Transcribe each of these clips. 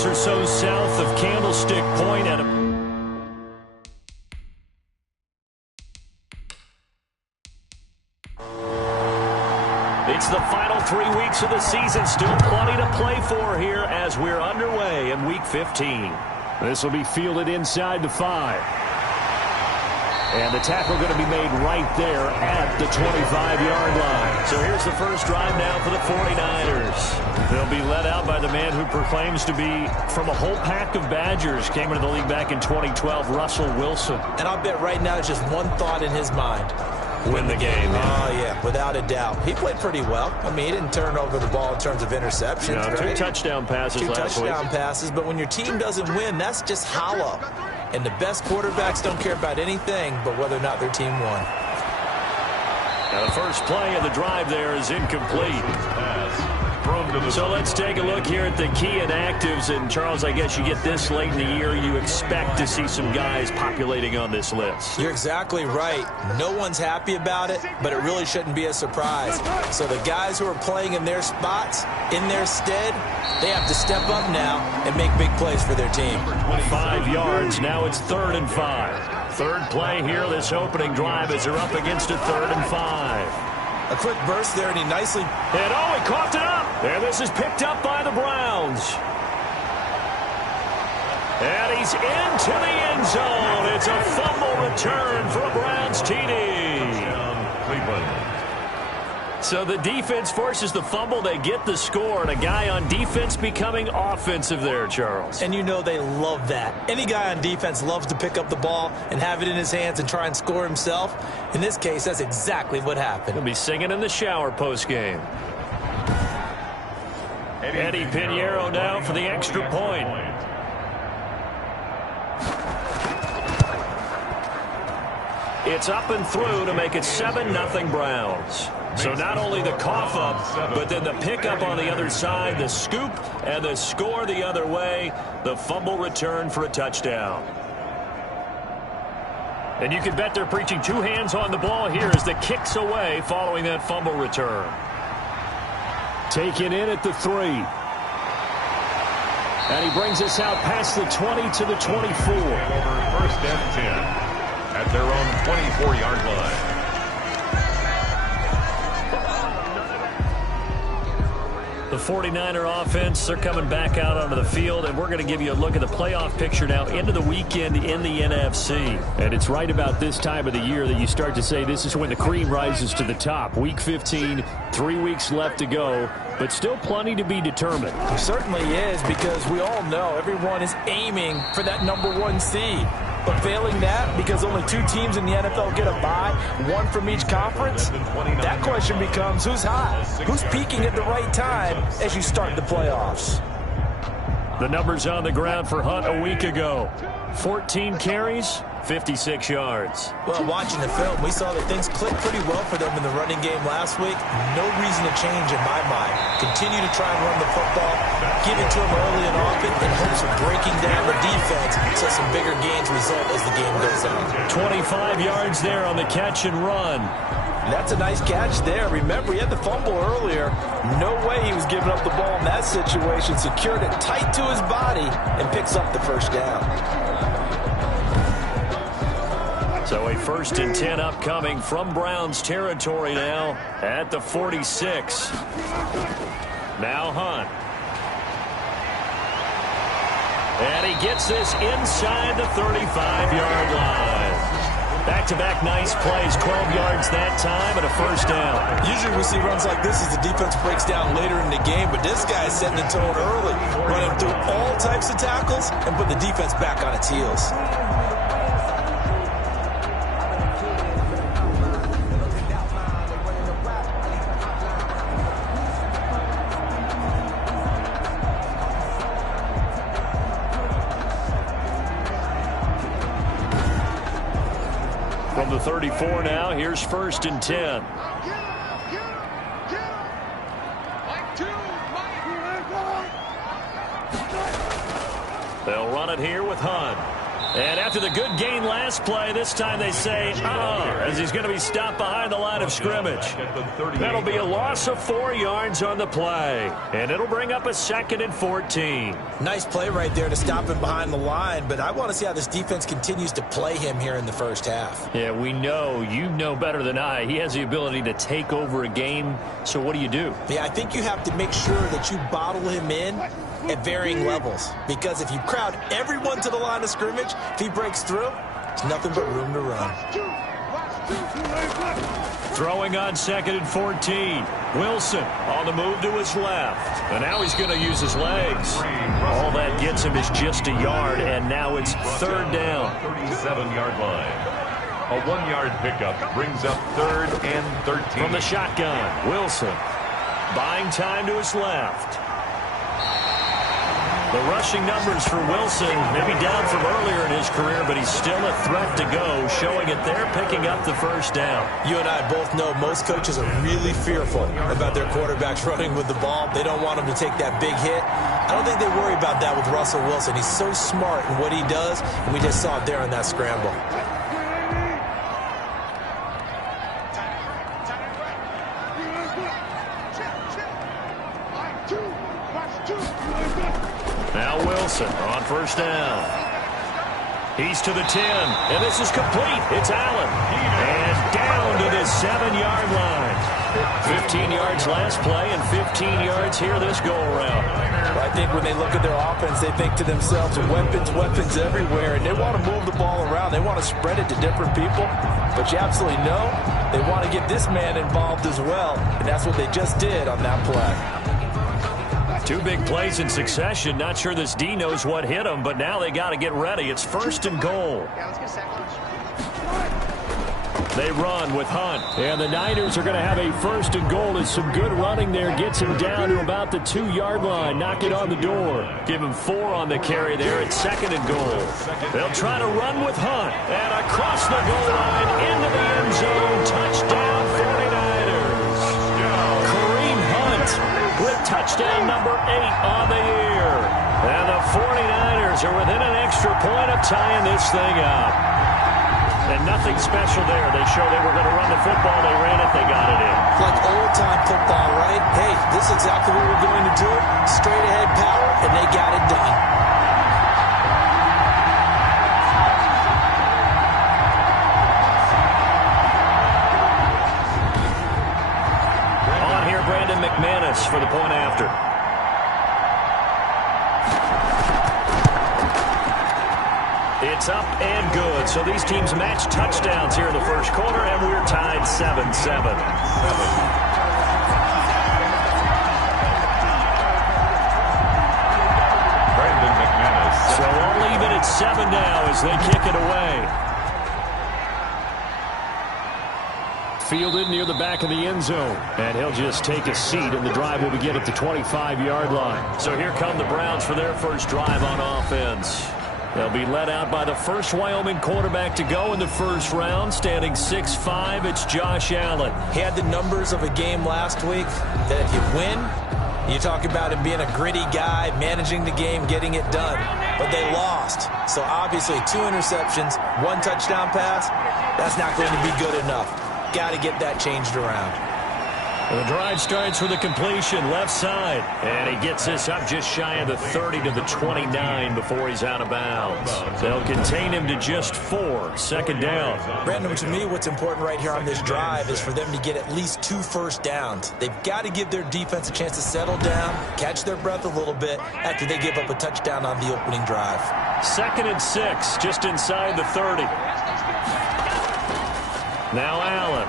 miles or so south of Candlestick Point at a... It's the final 3 weeks of the season. Still plenty to play for here as we're underway in Week 15. This will be fielded inside the 5. And the tackle going to be made right there at the 25-yard line. So here's the first drive now for the 49ers. They'll be led out by the man who proclaims to be from a whole pack of Badgers. Came into the league back in 2012, Russell Wilson. And I'll bet right now it's just one thought in his mind. Win the game. Oh, yeah, without a doubt. He played pretty well. I mean, he didn't turn over the ball in terms of interceptions. No, right? 2 touchdown passes last week. 2 touchdown passes, but when your team doesn't win, that's just hollow. And the best quarterbacks don't care about anything but whether or not their team won. Now the first play of the drive there is incomplete. So let's take a look here at the key inactives. And, Charles, I guess you get this late in the year, you expect to see some guys populating on this list. You're exactly right. No one's happy about it, but it really shouldn't be a surprise. So the guys who are playing in their spots, in their stead, they have to step up now and make big plays for their team. 5 yards. Now it's 3rd and 5. Third play here, this opening drive as they're up against a 3rd and 5. A quick burst there, and he nicely... And, oh, he coughed it up. And this is picked up by the Browns. And he's into the end zone. It's a fumble return for a Browns TD. Cleveland. So the defense forces the fumble. They get the score, and a guy on defense becoming offensive there, Charles. And you know they love that. Any guy on defense loves to pick up the ball and have it in his hands and try and score himself. In this case, that's exactly what happened. He'll be singing in the shower post-game. Eddie Pinheiro now for the extra point. It's up and through to make it 7-0 Browns. So not only the cough up, but then the pickup on the other side, the scoop, and the score the other way, the fumble return for a touchdown. And you can bet they're preaching 2 hands on the ball here as the kick's away following that fumble return. Taken in at the 3. And he brings us out past the 20 to the 24. Over 1st and 10 at their own 24-yard line. The 49er offense, they're coming back out onto the field, and we're going to give you a look at the playoff picture now into the weekend in the NFC. And it's right about this time of the year that you start to say this is when the cream rises to the top. Week 15, 3 weeks left to go, but still plenty to be determined. It certainly is, because we all know everyone is aiming for that #1 seed. But failing that, because only 2 teams in the NFL get a bye, 1 from each conference, that question becomes who's hot? Who's peaking at the right time as you start the playoffs? The numbers on the ground for Hunt a week ago. 14 carries, 56 yards. Well, watching the film, we saw that things clicked pretty well for them in the running game last week. No reason to change in my mind. Continue to try and run the football, give it to them early and often in hopes of breaking down the defense so some bigger gains result as the game goes on. 25 yards there on the catch and run. That's a nice catch there. Remember, he had the fumble earlier. No way he was giving up the ball in that situation. Secured it tight to his body and picks up the first down. So a 1st and 10 upcoming from Browns territory now at the 46. Now Hunt. And he gets this inside the 35-yard line. Back-to-back nice plays, 12 yards that time and a first down. Usually we see runs like this as the defense breaks down later in the game, but this guy is setting the tone early, running through all types of tackles and put the defense back on its heels. From the 34 now, here's 1st and 10. They'll run it here with Hunt. And after the good gain last play, this time they say, as he's going to be stopped behind the line of scrimmage. That'll be a loss of 4 yards on the play. And it'll bring up a 2nd and 14. Nice play right there to stop him behind the line, but I want to see how this defense continues to play him here in the first half. Yeah, we know, you know better than I, he has the ability to take over a game. So what do you do? Yeah, I think you have to make sure that you bottle him in at varying levels, because if you crowd everyone to the line of scrimmage, if he breaks through, there's nothing but room to run. Throwing on 2nd and 14. Wilson on the move to his left. And now he's going to use his legs. All that gets him is just a yard, and now it's 3rd down. 37-yard line. A 1-yard pickup brings up 3rd and 13. From the shotgun, Wilson buying time to his left. The rushing numbers for Wilson may be down from earlier in his career, but he's still a threat to go, showing it they're picking up the 1st down. You and I both know most coaches are really fearful about their quarterbacks running with the ball. They don't want them to take that big hit. I don't think they worry about that with Russell Wilson. He's so smart in what he does, and we just saw it there on that scramble. Now Wilson on 1st down. He's to the 10, and this is complete. It's Allen. And down to the 7-yard line. 15 yards last play and 15 yards here this go-around. I think when they look at their offense, they think to themselves, weapons everywhere, and they want to move the ball around. They want to spread it to different people. But you absolutely know they want to get this man involved as well, and that's what they just did on that play. 2 big plays in succession. Not sure this D knows what hit him, but now they got to get ready. It's 1st and goal. They run with Hunt. And the Niners are going to have a 1st and goal as some good running there gets him down to about the 2-yard line. Knock it on the door. Give him 4 on the carry there at 2nd and goal. They'll try to run with Hunt. And across the goal line into the end zone. Touchdown 49ers. Kareem Hunt with touchdown number 8 on the year. And the 49ers are within an extra point of tying this thing up. And nothing special there. They show they were going to run the football. They ran it. They got it in. Like old-time football, right? Hey, this is exactly what we're going to do. Straight-ahead power, and they got it done. On here, Brandon McManus for the point after. It's up and good. So these teams match touchdowns here in the 1st quarter, and we're tied 7-7. Brandon McManus. So all even at 7 now as they kick it away. Fielded near the back of the end zone. And he'll just take a seat, and the drive will begin at the 25-yard line. So here come the Browns for their first drive on offense. They'll be led out by the first Wyoming quarterback to go in the 1st round, standing 6'5". It's Josh Allen. He had the numbers of a game last week that if you win, you talk about him being a gritty guy, managing the game, getting it done. But they lost. So obviously 2 interceptions, 1 touchdown pass, that's not going to be good enough. Got to get that changed around. The drive starts with a completion left side. And he gets this up just shy of the 30 to the 29 before he's out of bounds. They'll contain him to just 4. 2nd down. Brandon, to me, what's important right here on this drive is for them to get at least 2 first downs. They've got to give their defense a chance to settle down, catch their breath a little bit after they give up a touchdown on the opening drive. 2nd and 6, just inside the 30. Now Allen.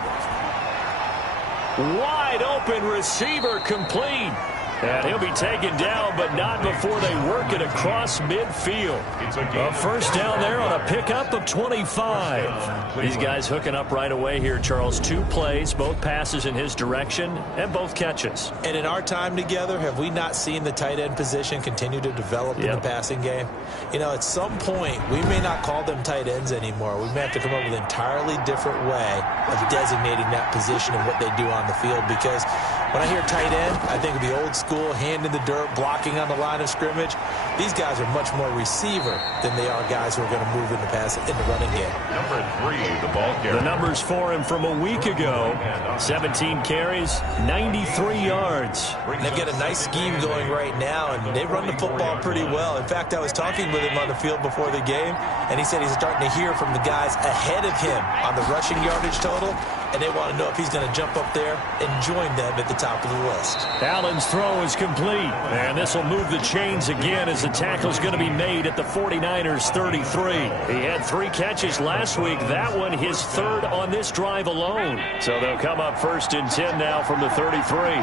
Wide open receiver complete. And he'll be taken down, but not before they work it across midfield. A 1st down there on a pickup of 25. These guys hooking up right away here, Charles. 2 plays, both passes in his direction, and both catches. And in our time together, have we not seen the tight end position continue to develop in the passing game? You know, at some point, we may not call them tight ends anymore. We may have to come up with an entirely different way of designating that position and what they do on the field, because When I hear tight end, I think of the old school, hand in the dirt, blocking on the line of scrimmage. These guys are much more receiver than they are guys who are going to move in the running game. Number 3, the ball carrier. The numbers for him from a week ago: 17 carries, 93 yards. They've got a nice scheme going right now, and they run the football pretty well. In fact, I was talking with him on the field before the game, and he said he's starting to hear from the guys ahead of him on the rushing yardage total, and they want to know if he's going to jump up there and join them at the top of the list. Allen's throw is complete, and this will move the chains again as the tackle's going to be made at the 49ers 33. He had 3 catches last week. That one his 3rd on this drive alone. So they'll come up 1st and 10 now from the 33.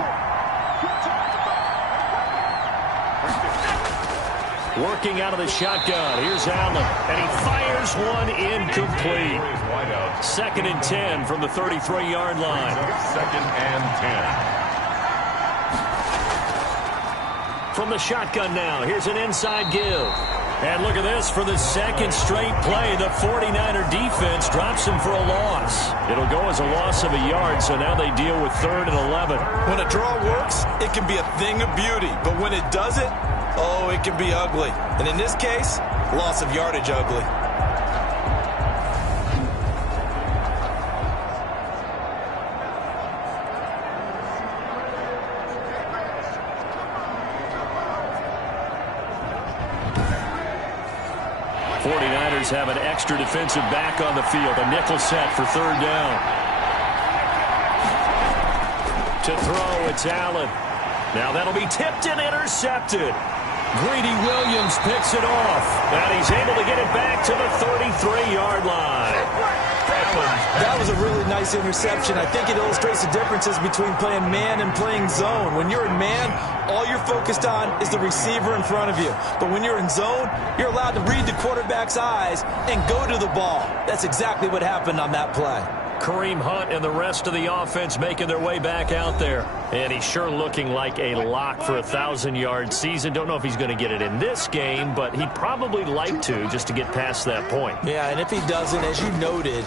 Working out of the shotgun. Here's Allen, and he fires one incomplete. 2nd and 10 from the 33-yard line. 2nd and 10. From the shotgun now, here's an inside give. And look at this, for the 2nd straight play, the 49er defense drops him for a loss. It'll go as a loss of a yard, so now they deal with 3rd and 11. When a draw works, it can be a thing of beauty. But when it doesn't, oh, it can be ugly. And in this case, loss of yardage ugly. Have an extra defensive back on the field. A nickel set for 3rd down. To throw, it's Allen. Now that'll be tipped and intercepted. Greedy Williams picks it off. And he's able to get it back to the 33-yard line. That was a really nice interception. I think it illustrates the differences between playing man and playing zone. When you're in man, all you're focused on is the receiver in front of you. But when you're in zone, you're allowed to read the quarterback's eyes and go to the ball. That's exactly what happened on that play. Kareem Hunt and the rest of the offense making their way back out there. And he's sure looking like a lock for a 1,000-yard season. Don't know if he's going to get it in this game, but he'd probably like to, just to get past that point. Yeah, and if he doesn't, as you noted,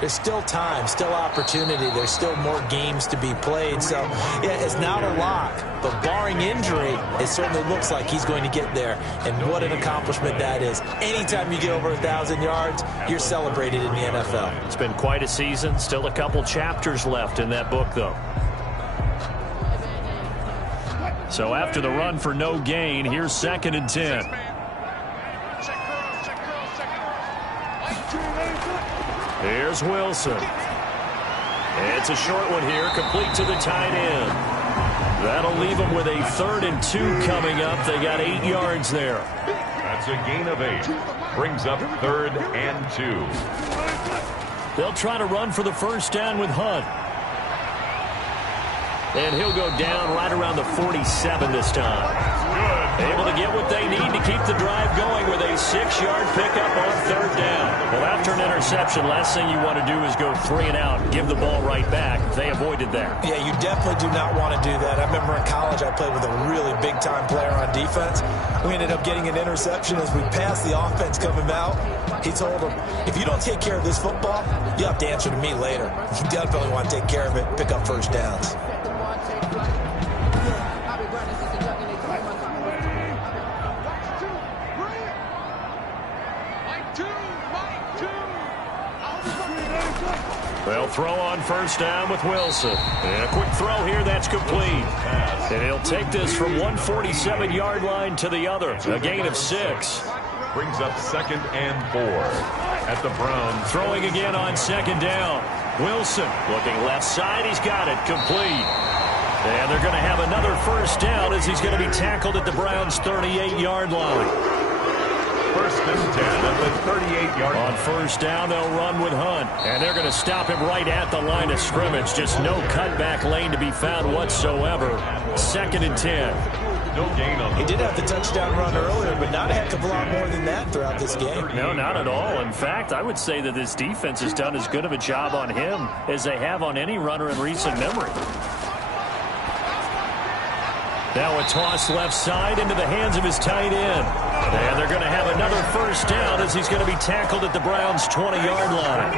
there's still time, still opportunity. There's still more games to be played. So, yeah, it's not a lock. But barring injury, it certainly looks like he's going to get there. And what an accomplishment that is. Anytime you get over 1,000 yards, you're celebrated in the NFL. It's been quite a season. Still a couple chapters left in that book, though. So after the run for no gain, here's 2nd and 10. Here's Wilson. It's a short one here, complete to the tight end. That'll leave them with a 3rd and 2 coming up. They got 8 yards there. That's a gain of 8. Brings up 3rd and 2. They'll try to run for the 1st down with Hunt. And he'll go down right around the 47 this time. Able to get what they need to keep the drive going with a 6-yard pickup on 3rd down. Well, after an interception, last thing you want to do is go 3 and out and give the ball right back. They avoided that. Yeah, you definitely do not want to do that. I remember in college I played with a really big-time player on defense. We ended up getting an interception as we passed the offense coming out. He told him, if you don't take care of this football, you'll have to answer to me later. You definitely want to take care of it, pick up 1st downs. They'll throw on 1st down with Wilson. And a quick throw here, that's complete. And he'll take this from 147-yard line to the other. A gain of 6. Brings up 2nd and 4 at the Browns. Throwing again on 2nd down. Wilson looking left side. He's got it complete. And they're going to have another 1st down as he's going to be tackled at the Browns' 38-yard line. 1st and 10 at the 38-yard line. On 1st down, they'll run with Hunt. And they're going to stop him right at the line of scrimmage. Just no cutback lane to be found whatsoever. 2nd and 10. No gain on. He did have the touchdown run earlier, but not a heck of a lot more than that throughout this game. No, not at all. In fact, I would say that this defense has done as good of a job on him as they have on any runner in recent memory. Now a toss left side into the hands of his tight end. And they're going to have another 1st first down as he's going to be tackled at the Browns' 20-yard line.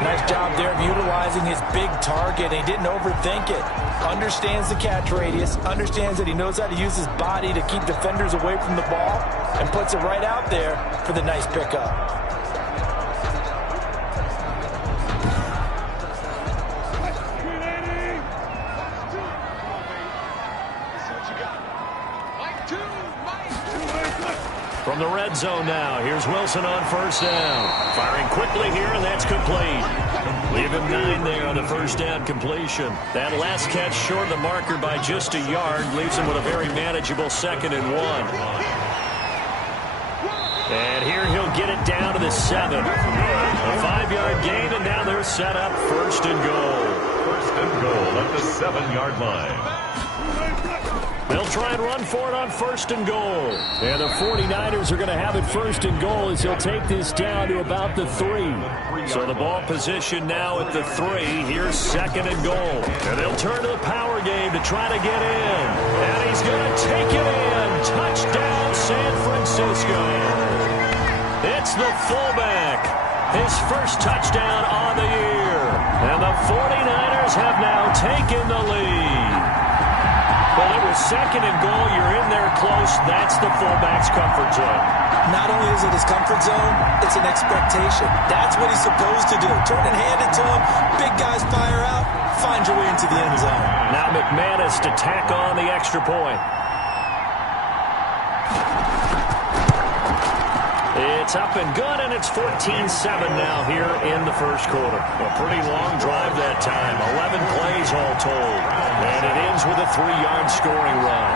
Nice job there of utilizing his big target. He didn't overthink it. Understands the catch radius, understands that he knows how to use his body to keep defenders away from the ball, and puts it right out there for the nice pickup. From the red zone now, here's Wilson on first down. Firing quickly here, and that's complete. Leave him 9 there on the first down completion. That last catch short of the marker by just a yard leaves him with a very manageable 2nd and 1. And here he'll get it down to the 7. A 5-yard gain, and now they're set up 1st and goal. 1st and goal at the 7-yard line. They'll try and run for it on 1st and goal. And the 49ers are going to have it 1st and goal as he'll take this down to about the 3. So the ball position now at the 3. Here's 2nd and goal. And they'll turn to the power game to try to get in. And he's going to take it in. Touchdown, San Francisco. It's the fullback. His first touchdown on the year. And the 49ers have now taken the lead. Well, it was 2nd and goal. You're in there close. That's the fullback's comfort zone. Not only is it his comfort zone, it's an expectation. That's what he's supposed to do. Turn and hand it to him. Big guys fire out. Find your way into the end zone. Now McManus to tack on the extra point. It's up and good, and it's 14-7 now here in the first quarter. A pretty long drive that time. 11 plays all told. And it ends with a 3-yard scoring run.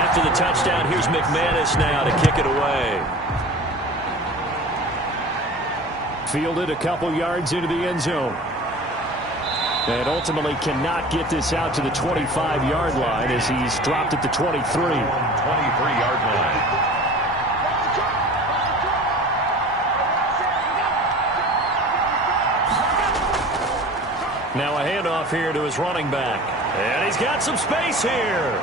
After the touchdown, here's McManus now to kick it away. Fielded a couple yards into the end zone. And ultimately cannot get this out to the 25-yard line as he's dropped at the 23. 23-yard line. Now a handoff here to his running back. And he's got some space here.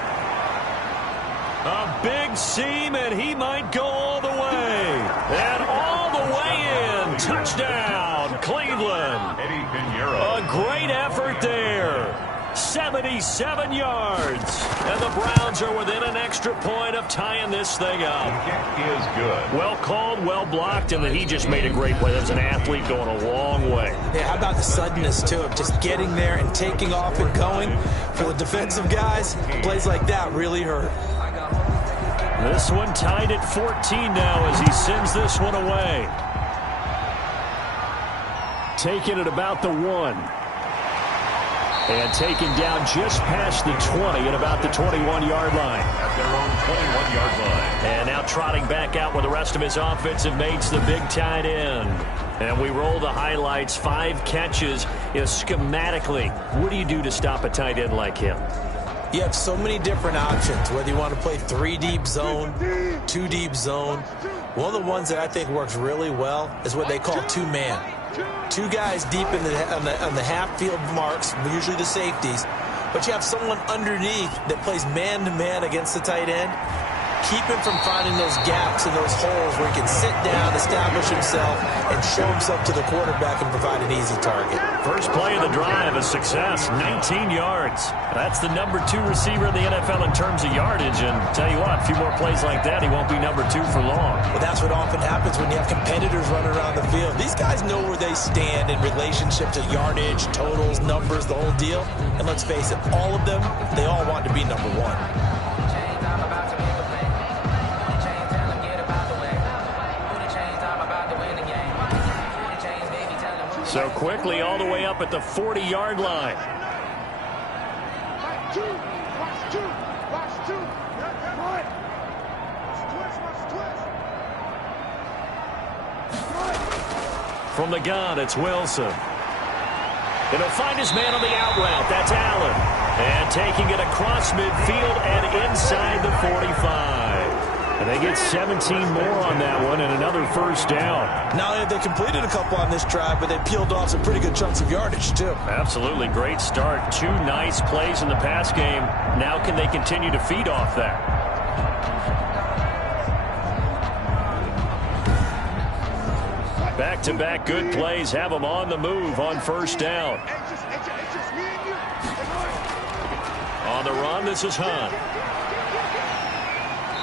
A big seam, and he might go all the way. And all the way in. Touchdown, Cleveland. Eddie Pinheiro. A great effort there. 77 yards. And the Browns are within an extra point of tying this thing up. The kick is good. Well called, well blocked, and then he just made a great play. That was an athlete going a long way. Yeah, how about the suddenness, too, of just getting there and taking off and going? For the defensive guys, plays like that really hurt. This one tied at 14 now as he sends this one away. Taking it about the 1. And taken down just past the 20 at about the 21-yard line. At their own 21-yard line. And now trotting back out with the rest of his offensive mates, the big tight end. And we roll the highlights. 5 catches. Schematically, what do you do to stop a tight end like him? You have so many different options, whether you want to play 3-deep zone, 2-deep zone. One of the ones that I think works really well is what they call 2-man. 2 guys deep in on the half-field marks, usually the safeties, but you have someone underneath that plays man-to-man against the tight end. Keep him from finding those gaps and those holes where he can sit down, establish himself, and show himself to the quarterback and provide an easy target. First play of the drive, a success, 19 yards. That's the number 2 receiver in the NFL in terms of yardage, and tell you what, a few more plays like that, he won't be number 2 for long. Well, that's what often happens when you have competitors running around the field. These guys know where they stand in relationship to yardage, totals, numbers, the whole deal. And let's face it, all of them, they all want to be number 1. So quickly all the way up at the 40-yard line. From the gun, it's Wilson. And he'll find his man on the out route. That's Allen. And taking it across midfield and inside the 45. And they get 17 more on that one and another first down. Not only have they completed a couple on this drive, but they peeled off some pretty good chunks of yardage, too. Absolutely great start. 2 nice plays in the pass game. Now can they continue to feed off that? Back-to-back good plays have them on the move on first down. On the run, this is Hunt.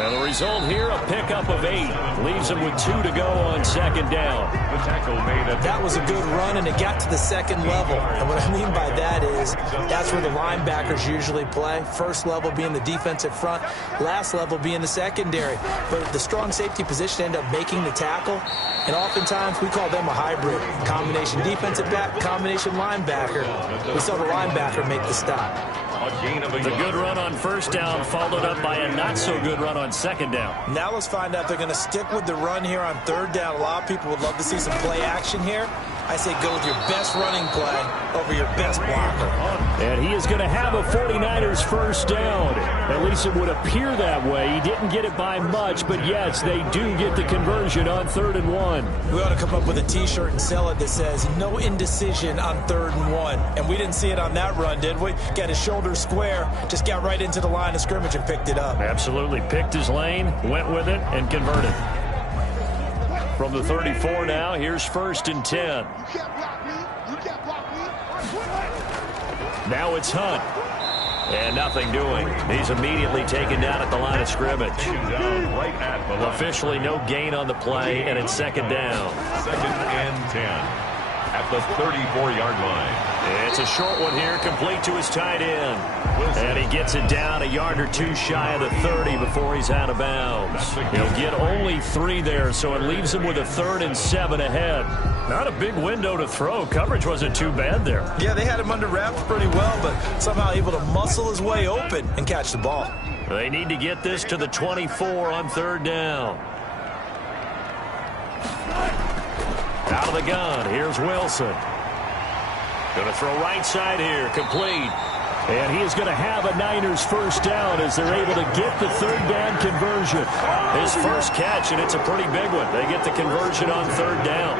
And the result here, a pickup of 8. Leaves him with 2 to go on second down. The tackle made it. That was a good run, and it got to the second level. And what I mean by that is that's where the linebackers usually play. First level being the defensive front, last level being the secondary. But the strong safety position ended up making the tackle, and oftentimes we call them a hybrid. Combination defensive back, combination linebacker. We saw the linebacker make the stop. The good run on first down followed up by a not-so-good run on second down. Now let's find out if they're going to stick with the run here on third down. A lot of people would love to see some play action here. I say go with your best running play over your best blocker. And he is going to have a 49ers first down. At least it would appear that way. He didn't get it by much, but yes, they do get the conversion on 3rd and 1. We ought to come up with a T-shirt and sell it that says no indecision on 3rd and 1. And we didn't see it on that run, did we? Got his shoulders square, just got right into the line of scrimmage and picked it up. Absolutely. Picked his lane, went with it, and converted. From the 34 now, here's 1st and 10. Now it's Hunt. And nothing doing. He's immediately taken down at the line of scrimmage. Officially no gain on the play, and it's second down. 2nd and 10 at the 34-yard line. It's a short one here, complete to his tight end. And he gets it down a yard or 2 shy of the 30 before he's out of bounds. He'll get only 3 there, so it leaves him with a 3rd and 7 ahead. Not a big window to throw. Coverage wasn't too bad there. Yeah, they had him under wraps pretty well, but somehow able to muscle his way open and catch the ball. They need to get this to the 24 on 3rd down. Out of the gun, here's Wilson. Going to throw right side here, complete. And he is going to have a Niners first down as they're able to get the 3rd down conversion. His first catch, and it's a pretty big one. They get the conversion on 3rd down.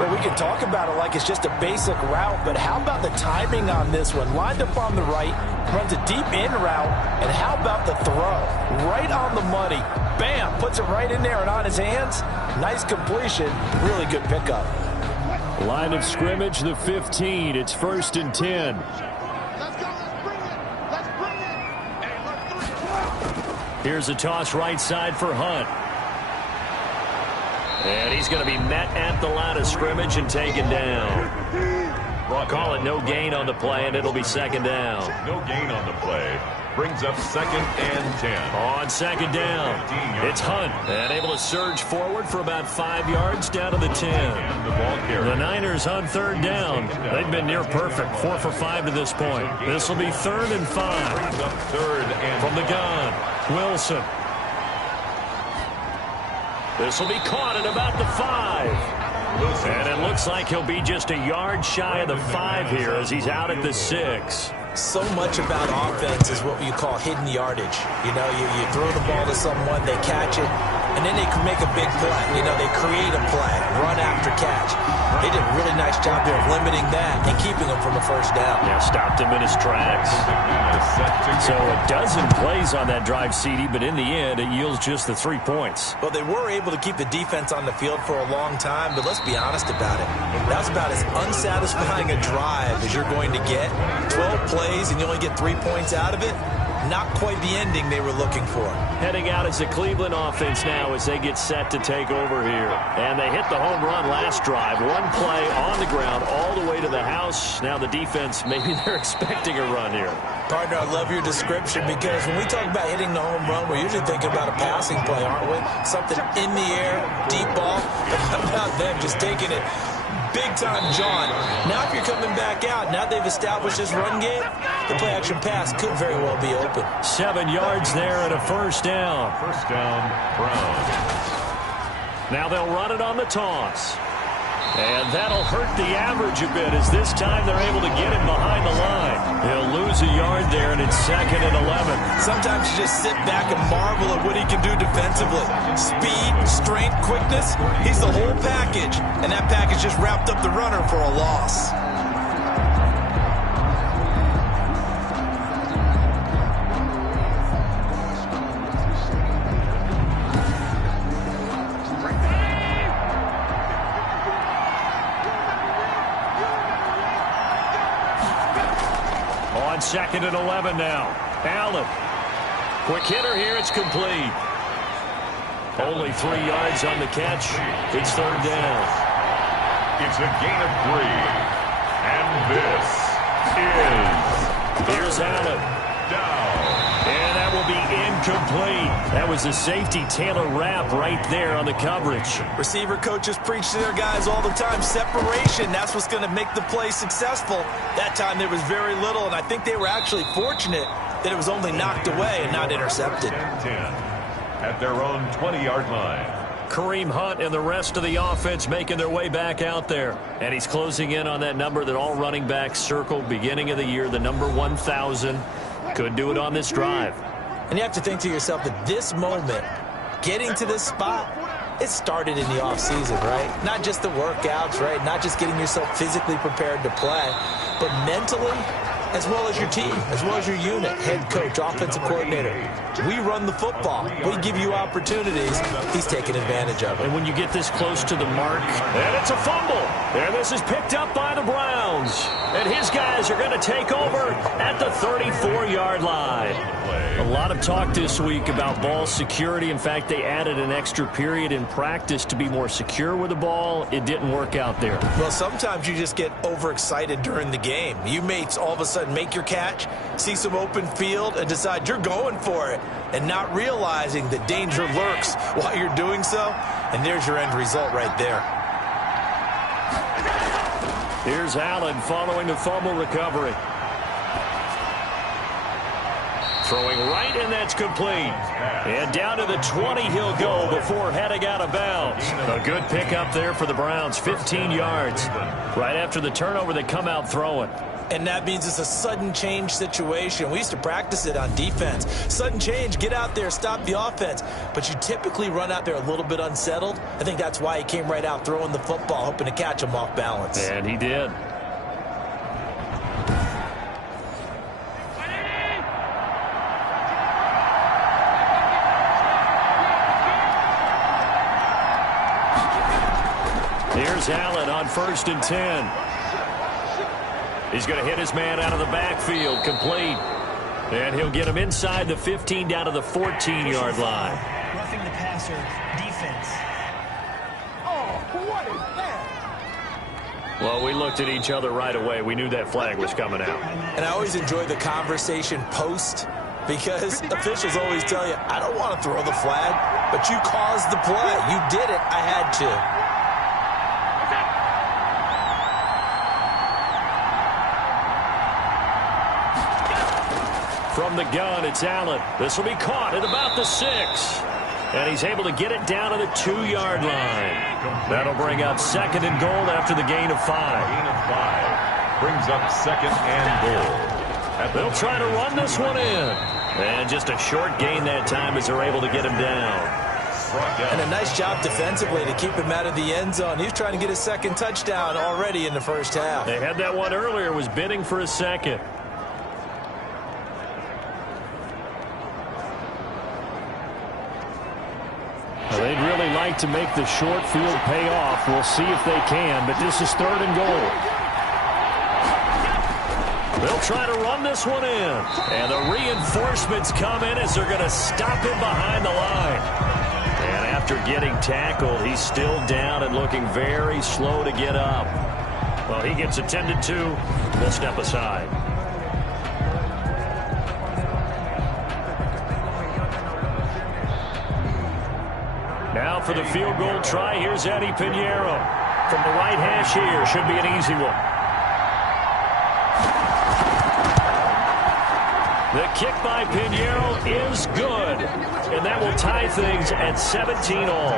Well, we can talk about it like it's just a basic route, but how about the timing on this one? Lined up on the right, runs a deep in route, and how about the throw? Right on the money. Bam! Puts it right in there and on his hands. Nice completion. Really good pickup. Line of scrimmage, the 15. It's 1st and 10. Here's a toss right side for Hunt. And he's going to be met at the line of scrimmage and taken down. Call it no gain on the play, and it'll be second down. No gain on the play. Brings up 2nd and 10. On second down, it's Hunt. And able to surge forward for about 5 yards down to the 10. The Niners on 3rd down. They've been near perfect. 4 for 5 to this point. This will be 3rd and 5. From the gun, Wilson. This will be caught at about the 5. And it looks like he'll be just a yard shy of the 5 here as he's out at the 6. So much about offense is what you call hidden yardage. You know, you throw the ball to someone, they catch it, and then they can make a big play. You know, they create a play, run after catch. They did a really nice job there of limiting that and keeping him from a first down. Yeah, stopped him in his tracks. So a dozen plays on that drive, CD, but in the end, it yields just the 3 points. Well, they were able to keep the defense on the field for a long time, but let's be honest about it. That's about as unsatisfying a drive as you're going to get. 12 plays and you only get 3 points out of it. Not quite the ending they were looking for. Heading out as the Cleveland offense now as they get set to take over here. And they hit the home run last drive. 1 play on the ground all the way to the house. Now the defense, maybe they're expecting a run here. Partner, I love your description because when we talk about hitting the home run, we're usually thinking about a passing play, aren't we? Something in the air, deep ball. But how about them just taking it big-time John? Now if you're coming back out, now they've established this run game, the play-action pass could very well be open. 7 yards there and a first down. First down, Browns. Now they'll run it on the toss. And that'll hurt the average a bit as this time they're able to get him behind the line. He'll lose a yard there, and it's 2nd and 11. Sometimes you just sit back and marvel at what he can do defensively. Speed, strength, quickness, he's the whole package. And that package just wrapped up the runner for a loss. On 2nd and 11 now. Allen. Quick hitter here. It's complete. Only 3 yards on the catch. It's 3rd down. It's a gain of 3. And this is... Here's Allen. Down. And that will be incomplete. That was a safety Taylor Rapp right there on the coverage. Receiver coaches preach to their guys all the time. Separation, that's what's going to make the play successful. That time there was very little, and I think they were actually fortunate that it was only knocked away and not intercepted. 10 at their own 20-yard line. Kareem Hunt and the rest of the offense making their way back out there. And he's closing in on that number that all running backs circled beginning of the year, the number 1,000. Could do it on this drive. And you have to think to yourself that this moment, getting to this spot, it started in the offseason, right? Not just the workouts, right? Not just getting yourself physically prepared to play, but mentally, as well as your team, as well as your unit, head coach, offensive coordinator. We run the football. We give you opportunities. He's taking advantage of it. And when you get this close to the mark, and it's a fumble. And this is picked up by the Browns. And his guys are going to take over at the 34-yard line. A lot of talk this week about ball security. In fact, they added an extra period in practice to be more secure with the ball. It didn't work out there. Well, sometimes you just get overexcited during the game. You may all of a sudden make your catch, see some open field, and decide you're going for it, and not realizing that danger lurks while you're doing so. And there's your end result right there. Here's Allen following the fumble recovery. Throwing right, and that's complete. And down to the 20 he'll go before heading out of bounds. A good pickup there for the Browns, 15 yards. Right after the turnover, they come out throwing. And that means it's a sudden change situation. We used to practice it on defense. Sudden change, get out there, stop the offense. But you typically run out there a little bit unsettled. I think that's why he came right out throwing the football, hoping to catch him off balance. And he did. Here's Allen on 1st and 10. He's going to hit his man out of the backfield, complete. And he'll get him inside the 15 down to the 14-yard line. Roughing the passer, defense. Oh, what is that? Well, we looked at each other right away. We knew that flag was coming out. And I always enjoy the conversation post, because officials always tell you, I don't want to throw the flag, but you caused the play. You did it. I had to. From the gun, it's Allen. This will be caught at about the 6. And he's able to get it down to the 2-yard line. That'll bring up 2nd and goal after the gain of 5. Gain of 5 brings up 2nd and goal. They'll try to run this one in. And just a short gain that time as they're able to get him down. And a nice job defensively to keep him out of the end zone. He was trying to get his 2nd touchdown already in the first half. They had that one earlier, was bidding for a 2nd. Well, they'd really like to make the short field pay off. We'll see if they can, but this is 3rd and goal. They'll try to run this one in. And the reinforcements come in as they're going to stop him behind the line. And after getting tackled, he's still down and looking very slow to get up. Well, he gets attended to. We'll step aside. Now for the field goal try, here's Eddie Pinheiro. From the right hash here, should be an easy one. The kick by Pinheiro is good. And that will tie things at 17 all.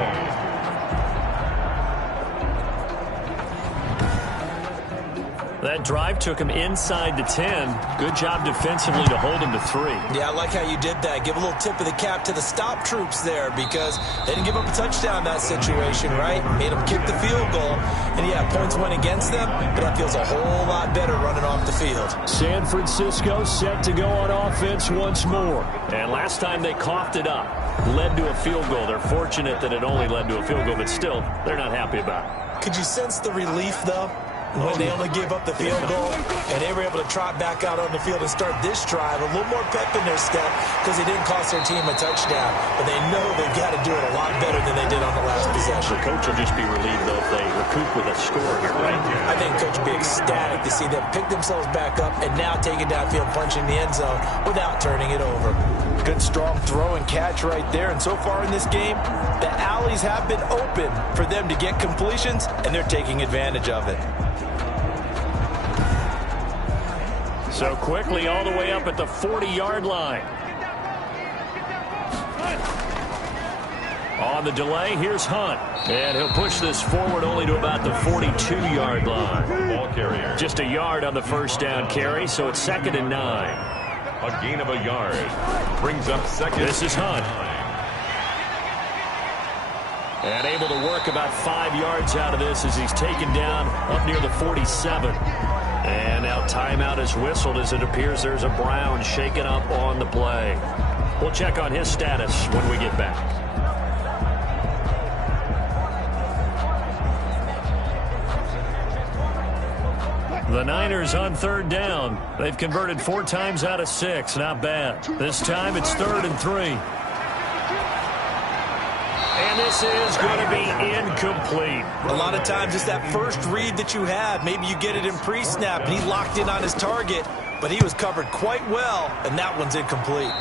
That drive took him inside the 10. Good job defensively to hold him to 3. Yeah, I like how you did that. Give a little tip of the cap to the stop troops there because they didn't give up a touchdown in that situation, right? Made them kick the field goal. And, yeah, points went against them, but that feels a whole lot better running off the field. San Francisco set to go on offense once more. And last time they coughed it up, led to a field goal. They're fortunate that it only led to a field goal, but still, they're not happy about it. Could you sense the relief, though? When they only gave up the field goal and they were able to trot back out on the field and start this drive, a little more pep in their step because they didn't cost their team a touchdown. But they know they've got to do it a lot better than they did on the last possession. The coach will just be relieved, though, if they recoup with a score here, right? I think Coach will be ecstatic to see them pick themselves back up and now take it downfield, punching the end zone without turning it over. Good, strong throw and catch right there. And so far in this game, the alleys have been open for them to get completions, and they're taking advantage of it. So quickly all the way up at the 40-yard line. On the delay, here's Hunt. And he'll push this forward only to about the 42-yard line. Ball carrier. Just a yard on the first down carry, so it's 2nd and 9. A gain of a yard. Brings up 2nd. This is Hunt. And able to work about 5 yards out of this as he's taken down up near the 47. And now timeout is whistled as it appears there's a Brown shaken up on the play. We'll check on his status when we get back. The Niners on 3rd down. They've converted 4 times out of 6. Not bad. This time it's 3rd and 3. And this is going to be incomplete. A lot of times it's that first read that you have. Maybe you get it in pre-snap, and he locked in on his target, but he was covered quite well, and that one's incomplete.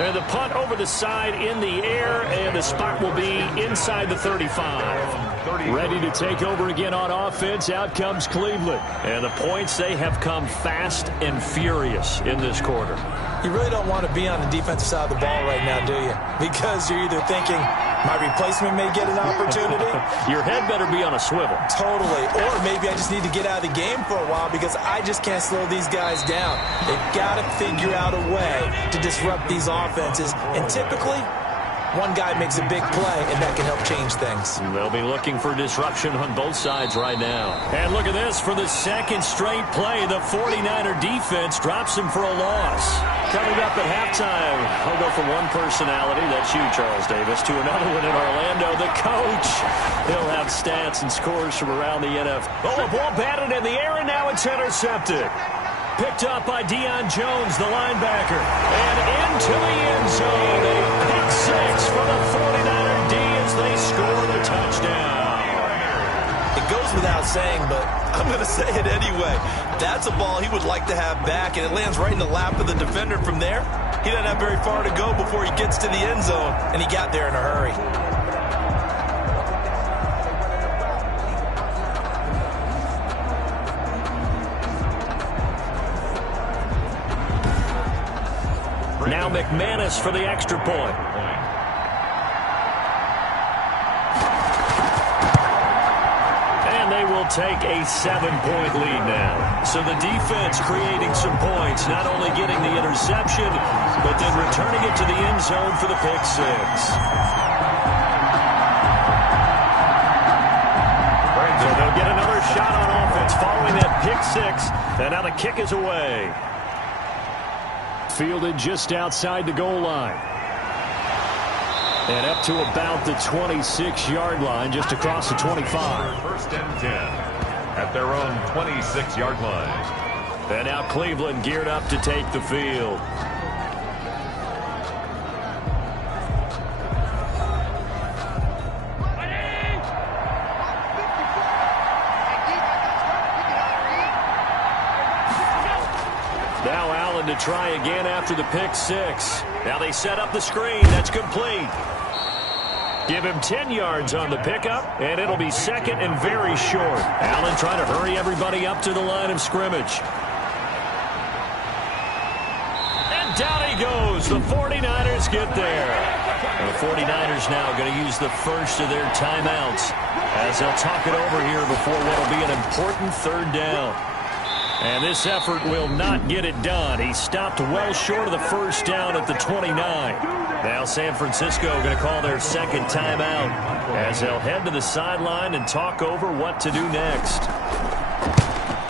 And the punt over the side in the air, and the spot will be inside the 35. Ready to take over again on offense. Out comes Cleveland. And the points, they have come fast and furious in this quarter. You really don't want to be on the defensive side of the ball right now, do you? Because you're either thinking, my replacement may get an opportunity. Your head better be on a swivel. Totally. Or maybe I just need to get out of the game for a while because I just can't slow these guys down. They've got to figure out a way to disrupt these offenses. And typically, one guy makes a big play, and that can help change things. They'll be looking for disruption on both sides right now. And look at this. For the 2nd straight play, the 49er defense drops him for a loss. Coming up at halftime, I'll go from one personality, that's you, Charles Davis, to another one in Orlando, the coach. He'll have stats and scores from around the NFL. Oh, a ball batted in the air, and now it's intercepted. Picked up by Deion Jones, the linebacker. And into the end zone. A pick 6 for the 49er D as they score the touchdown. It goes without saying, but I'm going to say it anyway. That's a ball he would like to have back, and it lands right in the lap of the defender from there. He doesn't have very far to go before he gets to the end zone, and he got there in a hurry. Now McManus for the extra point. And they will take a 7-point lead now. So the defense creating some points, not only getting the interception, but then returning it to the end zone for the pick 6. So they'll get another shot on offense following that pick 6. And now the kick is away. Fielded just outside the goal line. And up to about the 26-yard line, just across the 25. 1st and 10 at their own 26-yard line. And now Cleveland geared up to take the field. To try again after the pick 6. Now they set up the screen. That's complete. Give him 10 yards on the pickup, and it'll be 2nd and very short. Allen trying to hurry everybody up to the line of scrimmage. And down he goes. The 49ers get there. And the 49ers now going to use the first of their timeouts as they'll talk it over here before what will be an important 3rd down. And this effort will not get it done. He stopped well short of the first down at the 29. Now San Francisco going to call their second timeout as they'll head to the sideline and talk over what to do next.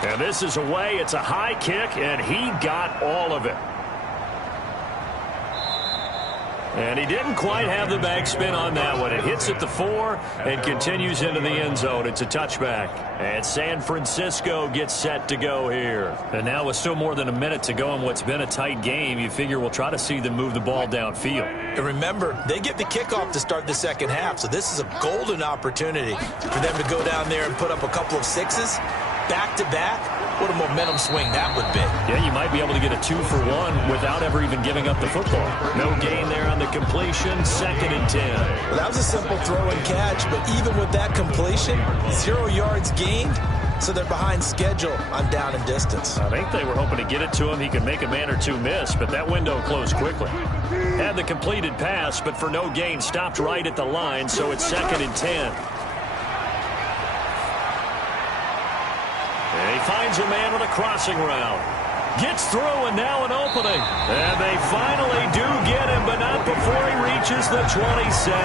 And this is away. It's a high kick, and he got all of it. And he didn't quite have the backspin on that one. It hits at the 4 and continues into the end zone. It's a touchback. And San Francisco gets set to go here. And now with still more than a minute to go in what's been a tight game, you figure we'll try to see them move the ball downfield. And remember, they get the kickoff to start the second half, so this is a golden opportunity for them to go down there and put up a couple of sixes back-to-back. What a momentum swing that would be. Yeah, you might be able to get a 2-for-1 without ever even giving up the football. No gain there on the completion, 2nd and 10. Well, that was a simple throw and catch, but even with that completion, 0 yards gained, so they're behind schedule on down and distance. I think they were hoping to get it to him. He could make a man or two miss, but that window closed quickly. Had the completed pass, but for no gain, stopped right at the line, so it's 2nd and 10. And he finds a man on a crossing route. Gets through, and now an opening. And they finally do get him, but not before he reaches the 27.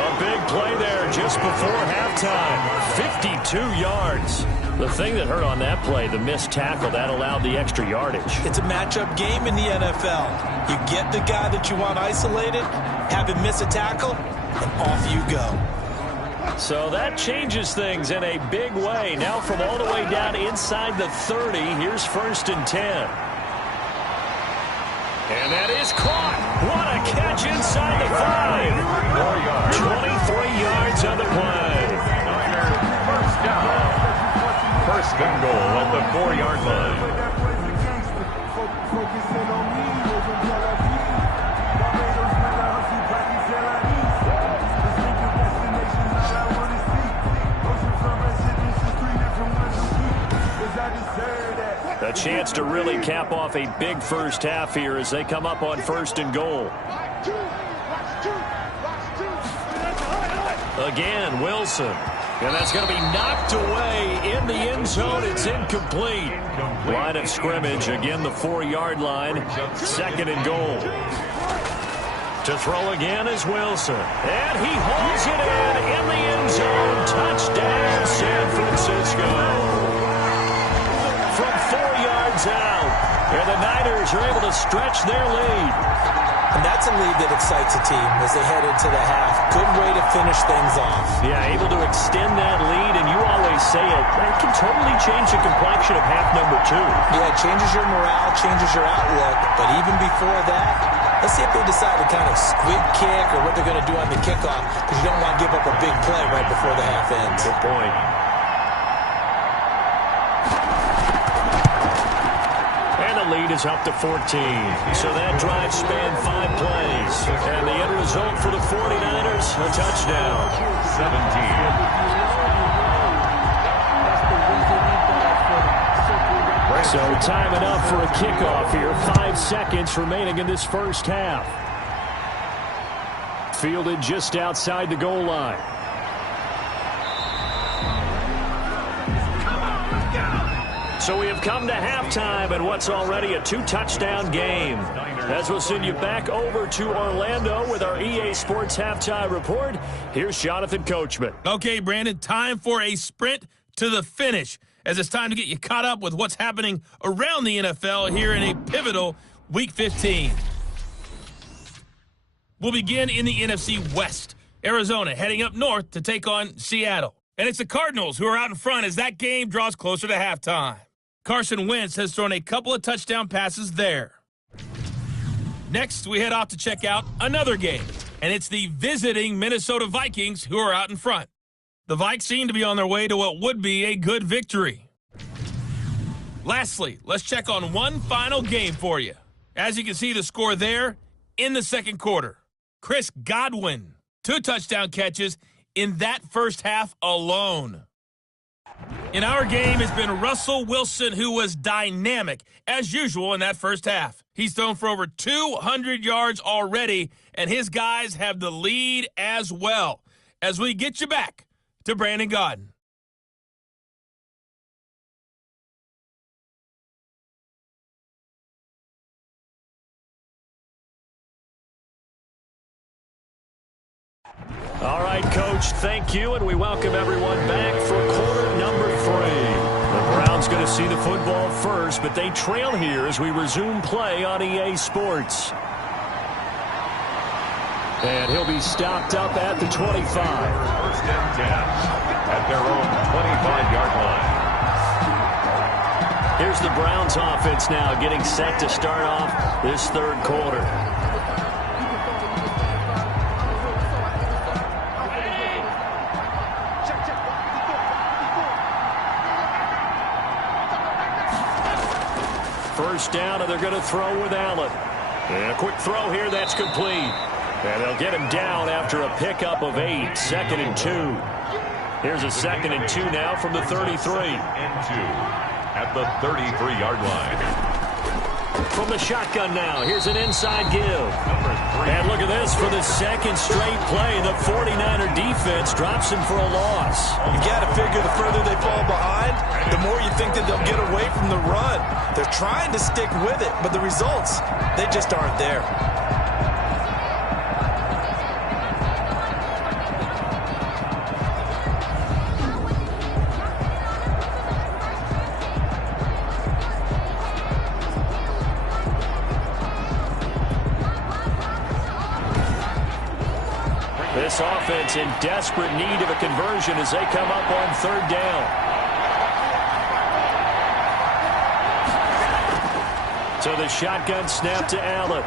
A big play there just before halftime. 52 yards. The thing that hurt on that play, the missed tackle, that allowed the extra yardage. It's a matchup game in the NFL. You get the guy that you want isolated, have him miss a tackle, and off you go. So that changes things in a big way. Now from all the way down inside the 30, here's 1st and 10. And that is caught. What a catch inside the 5. 23 yards on the play. First down. 1st and goal at the 4-yard line. A chance to really cap off a big first half here as they come up on 1st and goal. Again, Wilson. And that's going to be knocked away in the end zone. It's incomplete. Line of scrimmage, again the 4-yard line. 2nd and goal. To throw again is Wilson. And he hauls it in the end zone. Touchdown, San Francisco. From 4 yards out. And the Niners are able to stretch their lead. And that's a lead that excites a team as they head into the half. Good way to finish things off. Yeah, able to extend that lead, and you always say it can totally change the complexion of half number 2. Yeah, it changes your morale, changes your outlook. But even before that, let's see if they decide to kind of squib kick or what they're going to do on the kickoff, because you don't want to give up a big play right before the half ends. Good point. Lead is up to 14. So that drive spanned 5 plays. And the end result for the 49ers, a touchdown. 17. So time enough for a kickoff here. 5 seconds remaining in this first half. Fielded just outside the goal line. So we have come to halftime and what's already a 2-touchdown game. As we'll send you back over to Orlando with our EA Sports Halftime Report, here's Jonathan Coachman. Okay, Brandon, time for a sprint to the finish, as it's time to get you caught up with what's happening around the NFL here in a pivotal Week 15. We'll begin in the NFC West. Arizona heading up north to take on Seattle. And it's the Cardinals who are out in front as that game draws closer to halftime. Carson Wentz has thrown a couple of touchdown passes there. Next, we head off to check out another game, and it's the visiting Minnesota Vikings who are out in front. The Vikes seem to be on their way to what would be a good victory. Lastly, let's check on one final game for you. As you can see the score there in the second quarter. Chris Godwin, 2 touchdown catches in that first half alone. In our game, it's been Russell Wilson, who was dynamic, as usual, in that first half. He's thrown for over 200 yards already, and his guys have the lead as well. As we get you back to Brandon Gaudin. All right, Coach, thank you, and we welcome everyone back for quarter number 3. The Browns going to see the football first, but they trail here as we resume play on EA Sports. And he'll be stopped up at the 25. First and 10 at their own 25-yard line. Here's the Browns offense now getting set to start off this third quarter. First down, and they're going to throw with Allen. And a quick throw here, that's complete. And they'll get him down after a pickup of 8, 2nd and 2. Here's a 2nd and 2 now from the 33. 2nd and 2 at the 33-yard line. From the shotgun now, here's an inside give. And look at this, for the second straight play, the 49er defense drops him for a loss. You got to figure the further they fall behind, the more you think that they'll get away from the run. They're trying to stick with it, but the results, they just aren't there. This offense in desperate need of a conversion as they come up on third down. So the shotgun snap to Allen.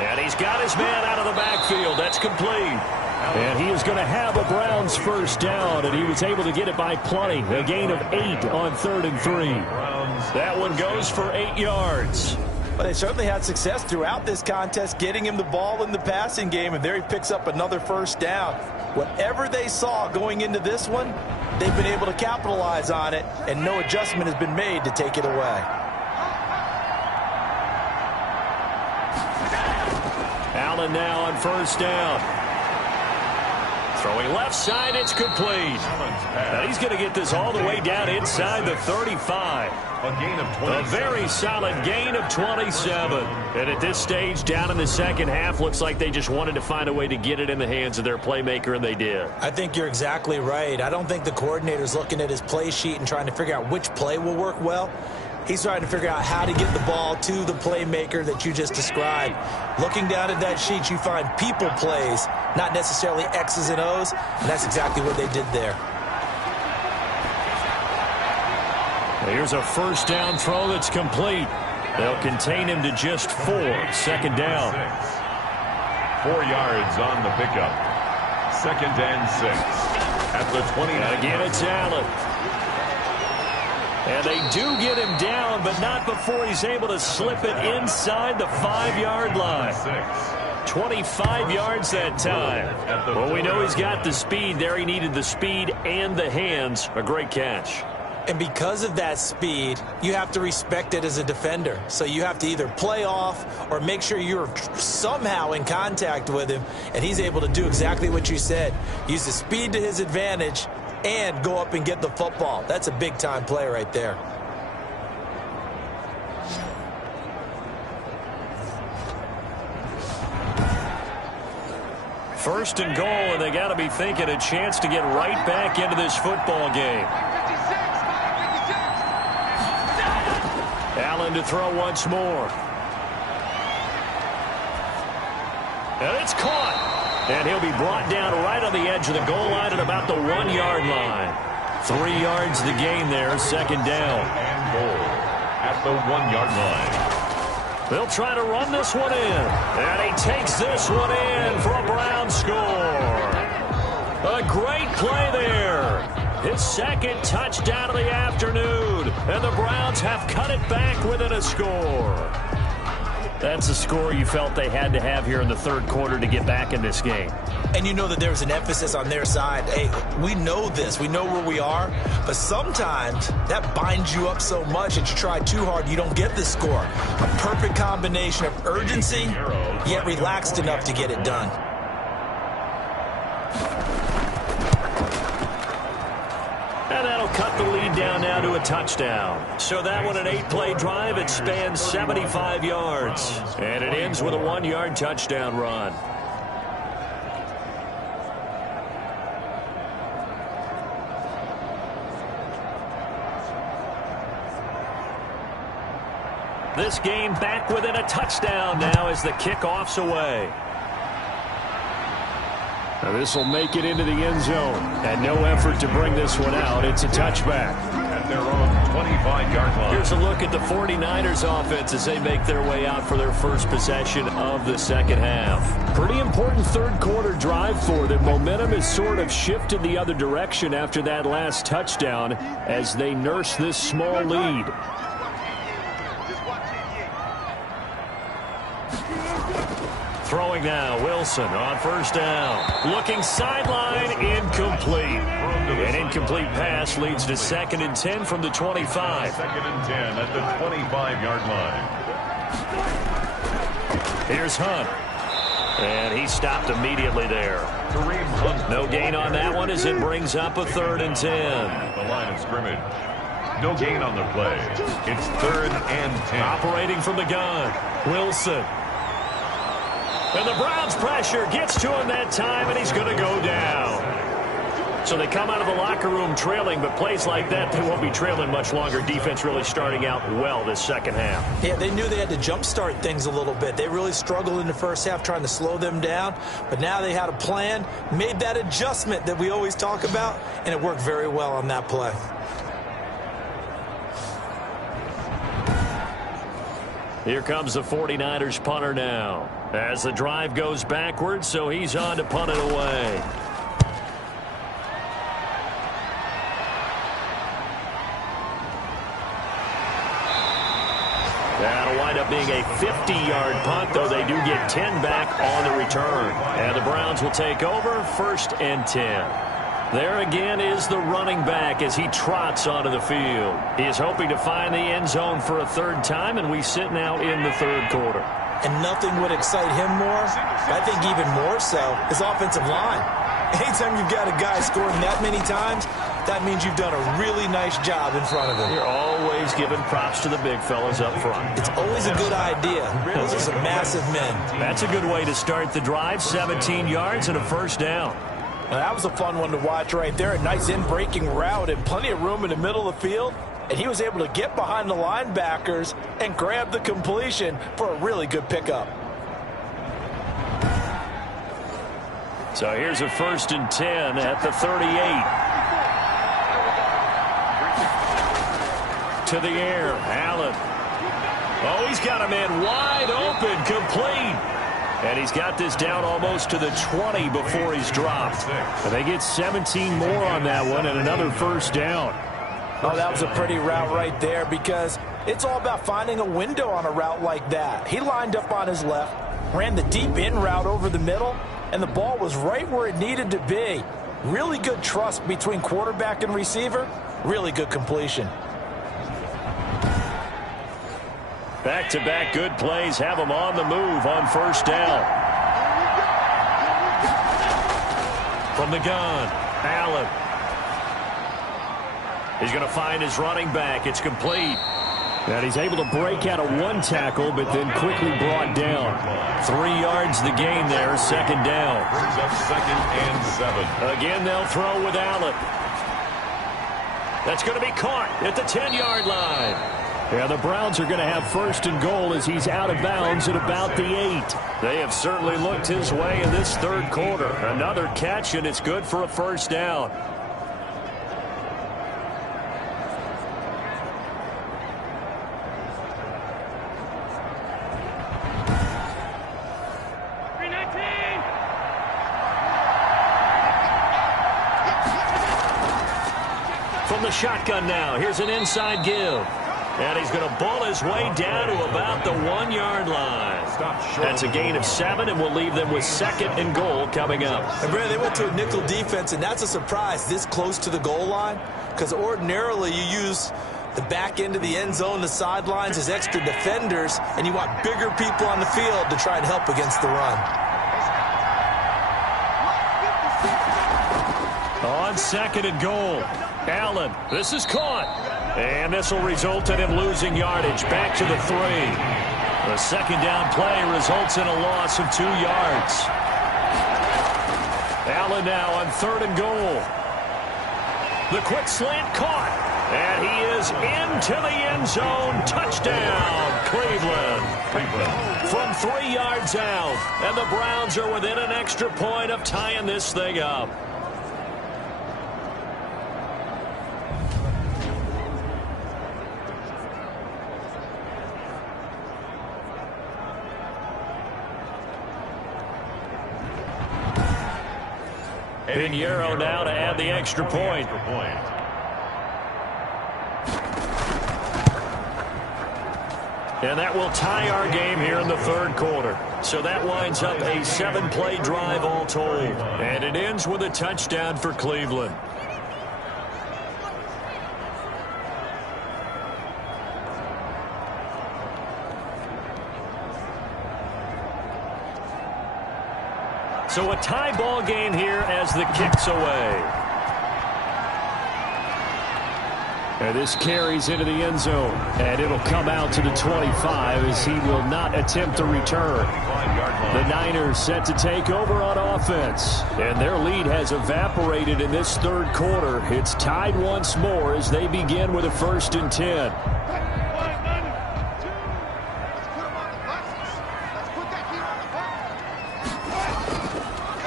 And he's got his man out of the backfield. That's complete. And he is going to have a Browns first down, and he was able to get it by plenty. A gain of 8 on 3rd and 3. That one goes for 8 yards. But they certainly had success throughout this contest getting him the ball in the passing game, and there he picks up another first down. Whatever they saw going into this one, they've been able to capitalize on it, and no adjustment has been made to take it away. Allen now on first down. Throwing left side, it's complete. And he's going to get this all the way down inside the 35. A gain of 27. A very solid gain of 27. And at this stage, down in the second half, looks like they just wanted to find a way to get it in the hands of their playmaker, and they did. I think you're exactly right. I don't think the coordinator's looking at his play sheet and trying to figure out which play will work well. He's trying to figure out how to get the ball to the playmaker that you just described. Looking down at that sheet, you find people plays, not necessarily X's and O's, and that's exactly what they did there. Here's a first down throw that's complete. They'll contain him to just 4. Second down. 4 yards on the pickup. 2nd and 6 at the 29. And again, it's Allen. And they do get him down, but not before he's able to slip it inside the 5-yard line. 25 yards that time. Well, we know he's got the speed there. He needed the speed and the hands. A great catch. And because of that speed, you have to respect it as a defender. So you have to either play off or make sure you're somehow in contact with him. And he's able to do exactly what you said. Use the speed to his advantage and go up and get the football. That's a big-time play right there. First and goal, and they got to be thinking a chance to get right back into this football game. Allen to throw once more. And it's caught. And he'll be brought down right on the edge of the goal line at about the 1-yard line. 3 yards the gain there, second down. And goal at the 1-yard line. They'll try to run this one in. And he takes this one in for a Browns score. A great play there. His second touchdown of the afternoon. And the Browns have cut it back within a score. That's a score you felt they had to have here in the third quarter to get back in this game. And you know that there's an emphasis on their side. Hey, we know this. We know where we are. But sometimes that binds you up so much that you try too hard, you don't get the score. A perfect combination of urgency, yet relaxed enough to get it done. And that'll cut the lead down now to a touchdown. So that one, an 8-play drive. It spans 75 yards. And it ends with a 1-yard touchdown run. This game back within a touchdown now as the kickoff's away. Now this will make it into the end zone. And no effort to bring this one out. It's a touchback. At their own 25-yard line. Here's a look at the 49ers offense as they make their way out for their first possession of the second half. Pretty important third quarter drive for them. Momentum has sort of shifted the other direction after that last touchdown as they nurse this small lead. Throwing now, Wilson on first down. Looking sideline, incomplete. An incomplete pass leads to 2nd and 10 from the 25. 2nd and 10 at the 25-yard line. Here's Hunt. And he stopped immediately there. Kareem Hunt. No gain on that one as it brings up a 3rd and 10. The line of scrimmage. No gain on the play. It's 3rd and 10. Operating from the gun, Wilson. And the Browns pressure gets to him that time, and he's going to go down. So they come out of the locker room trailing, but plays like that, they won't be trailing much longer. Defense really starting out well this second half. Yeah, they knew they had to jumpstart things a little bit. They really struggled in the first half trying to slow them down, but now they had a plan, made that adjustment that we always talk about, and it worked very well on that play. Here comes the 49ers punter now. As the drive goes backwards, so he's on to punt it away. That'll wind up being a 50-yard punt, though they do get 10 back on the return. And the Browns will take over 1st and 10. There again is the running back as he trots onto the field. He is hoping to find the end zone for a 3rd time, and we sit now in the 3rd quarter. And nothing would excite him more, I think even more so, his offensive line. Anytime you've got a guy scoring that many times, that means you've done a really nice job in front of him. You're always giving props to the big fellas up front. It's always a good idea. Those are some massive men. That's a good way to start the drive. 17 yards and a 1st down. Now, that was a fun one to watch right there. A nice in-breaking route and plenty of room in the middle of the field. And he was able to get behind the linebackers and grab the completion for a really good pickup. So here's a 1st and 10 at the 38. To the air, Allen. Oh, he's got a man wide open, complete. And he's got this down almost to the 20 before he's dropped. And they get 17 more on that one and another 1st down. Oh, that was a pretty route right there because it's all about finding a window on a route like that. He lined up on his left, ran the deep in route over the middle, and the ball was right where it needed to be. Really good trust between quarterback and receiver. Really good completion. Back-to-back good plays have him on the move on 1st down. From the gun, Allen. He's going to find his running back. It's complete. And he's able to break out of 1 tackle, but then quickly brought down. 3 yards the gain there, 2nd down. Brings up 2nd and 7. Again, they'll throw with Allen. That's going to be caught at the 10-yard line. Yeah, the Browns are going to have 1st and goal as he's out of bounds at about the 8. They have certainly looked his way in this 3rd quarter. Another catch, and it's good for a 1st down. From the shotgun now, here's an inside give. And he's going to ball his way down to about the 1-yard line. That's a gain of 7, and we'll leave them with 2nd and goal coming up. And Brad, they went to a nickel defense, and that's a surprise this close to the goal line, because ordinarily you use the back end of the end zone, the sidelines as extra defenders, and you want bigger people on the field to try and help against the run. On 2nd and goal, Allen, this is caught. And this will result in him losing yardage back to the 3. The 2nd down play results in a loss of 2 yards. Allen now on 3rd and goal. The quick slant caught. And he is into the end zone. Touchdown, Cleveland. From 3 yards out. And the Browns are within an extra point of tying this thing up. Pinheiro now to add the extra point. And that will tie our game here in the third quarter. So that winds up a 7-play drive all told. And it ends with a touchdown for Cleveland. So a tie ball game here as the kick's away. And this carries into the end zone. And it'll come out to the 25 as he will not attempt to return. The Niners set to take over on offense. And their lead has evaporated in this third quarter. It's tied once more as they begin with a 1st and 10.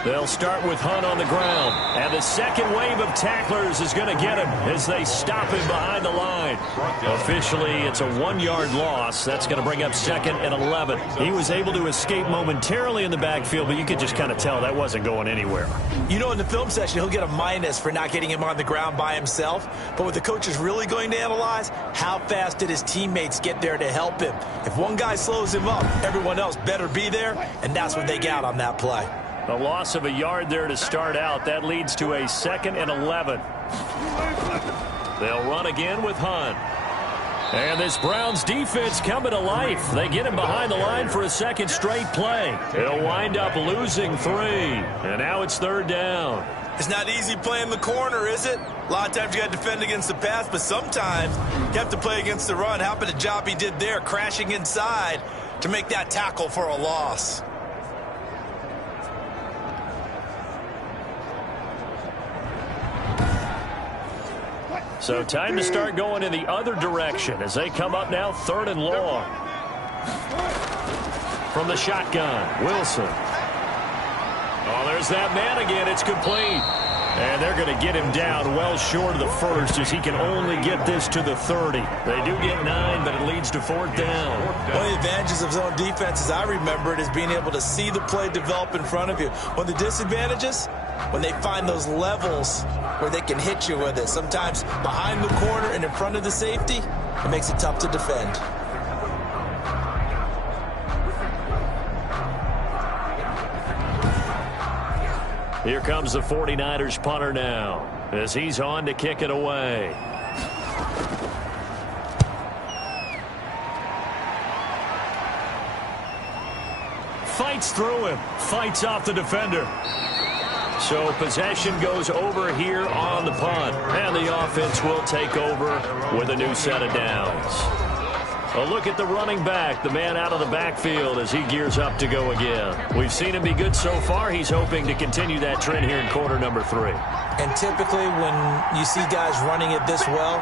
They'll start with Hunt on the ground. And the second wave of tacklers is going to get him as they stop him behind the line. Officially, it's a 1-yard loss. That's going to bring up 2nd and 11. He was able to escape momentarily in the backfield, but you could just kind of tell that wasn't going anywhere. You know, in the film session, he'll get a minus for not getting him on the ground by himself. But what the coach is really going to analyze, how fast did his teammates get there to help him? If one guy slows him up, everyone else better be there, and that's what they got on that play. A loss of a yard there to start out. That leads to a 2nd and 11. They'll run again with Hunt. And this Browns defense coming to life. They get him behind the line for a 2nd straight play. He'll wind up losing 3. And now it's 3rd down. It's not easy playing the corner, is it? A lot of times you got to defend against the pass, but sometimes you have to play against the run. How about the job he did there, crashing inside to make that tackle for a loss? So time to start going in the other direction as they come up now 3rd and long. From the shotgun, Wilson. Oh, there's that man again. It's complete. And they're going to get him down well short of the 1st as he can only get this to the 30. They do get 9, but it leads to 4th down. One of the advantages of zone defense, as I remember it, is being able to see the play develop in front of you. One of the disadvantages, when they find those levels where they can hit you with it. Sometimes behind the corner and in front of the safety, it makes it tough to defend. Here comes the 49ers punter now as he's on to kick it away. Fights through him, fights off the defender. So possession goes over here on the punt, and the offense will take over with a new set of downs. A look at the running back, the man out of the backfield as he gears up to go again. We've seen him be good so far. He's hoping to continue that trend here in quarter number 3. And typically when you see guys running it this well,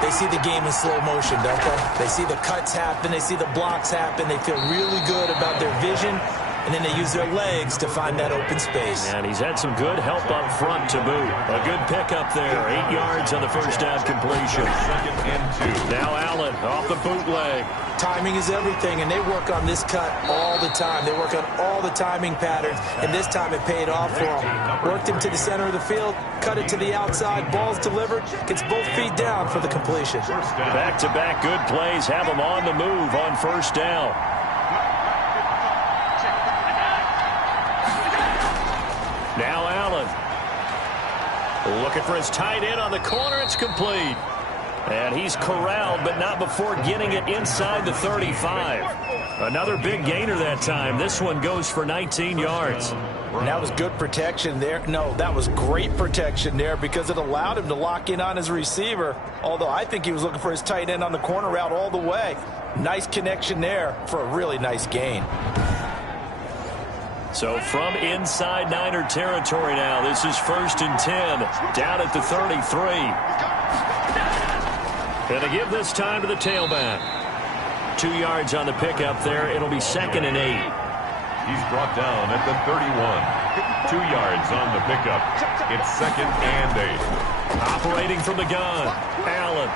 they see the game in slow motion, don't they? They see the cuts happen, they see the blocks happen, they feel really good about their vision, and then they use their legs to find that open space. And he's had some good help up front to boot. A good pickup there. 8 yards on the 1st down completion. 2nd and 2. Now Allen off the bootleg. Timing is everything, and they work on this cut all the time. They work on all the timing patterns, and this time it paid off for them. Worked him to the center of the field, cut it to the outside, ball's delivered, gets both feet down for the completion. Back-to-back good plays have him on the move on 1st down. Now Allen. Looking for his tight end on the corner. It's complete. And he's corralled, but not before getting it inside the 35. Another big gainer that time. This one goes for 19 yards. And that was good protection there. No, that was great protection there because it allowed him to lock in on his receiver. Although I think he was looking for his tight end on the corner route all the way. Nice connection there for a really nice gain. So from inside Niner territory now, this is 1st and 10, down at the 33. And to give this time to the tailback. 2 yards on the pickup there. It'll be 2nd and 8. He's brought down at the 31. 2 yards on the pickup. It's 2nd and 8. Operating from the gun, Allen.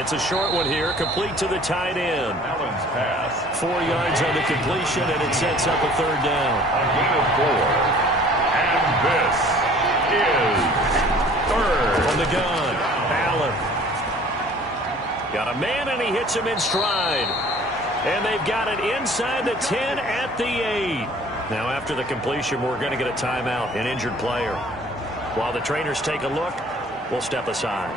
It's a short one here, complete to the tight end. Allen's pass. 4 yards on the completion, and it sets up a 3rd down. A gain of 4. And this is 3rd. From the gun, Allen. Got a man, and he hits him in stride. And they've got it inside the 10 at the 8. Now, after the completion, we're going to get a timeout, an injured player. While the trainers take a look, we'll step aside.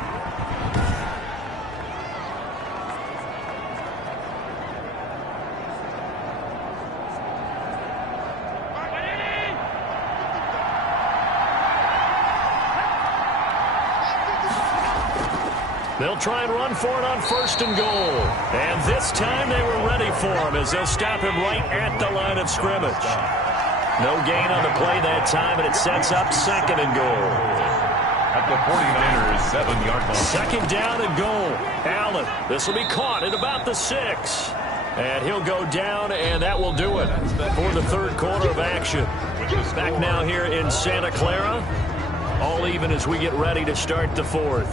They'll try and run for it on 1st and goal. And this time they were ready for him as they'll stop him right at the line of scrimmage. No gain on the play that time, and it sets up 2nd and goal. At the 49ers' 7-yard line. 2nd down and goal. Allen, this will be caught at about the 6. And he'll go down, and that will do it for the 3rd quarter of action. Back now here in Santa Clara. All even as we get ready to start the 4th.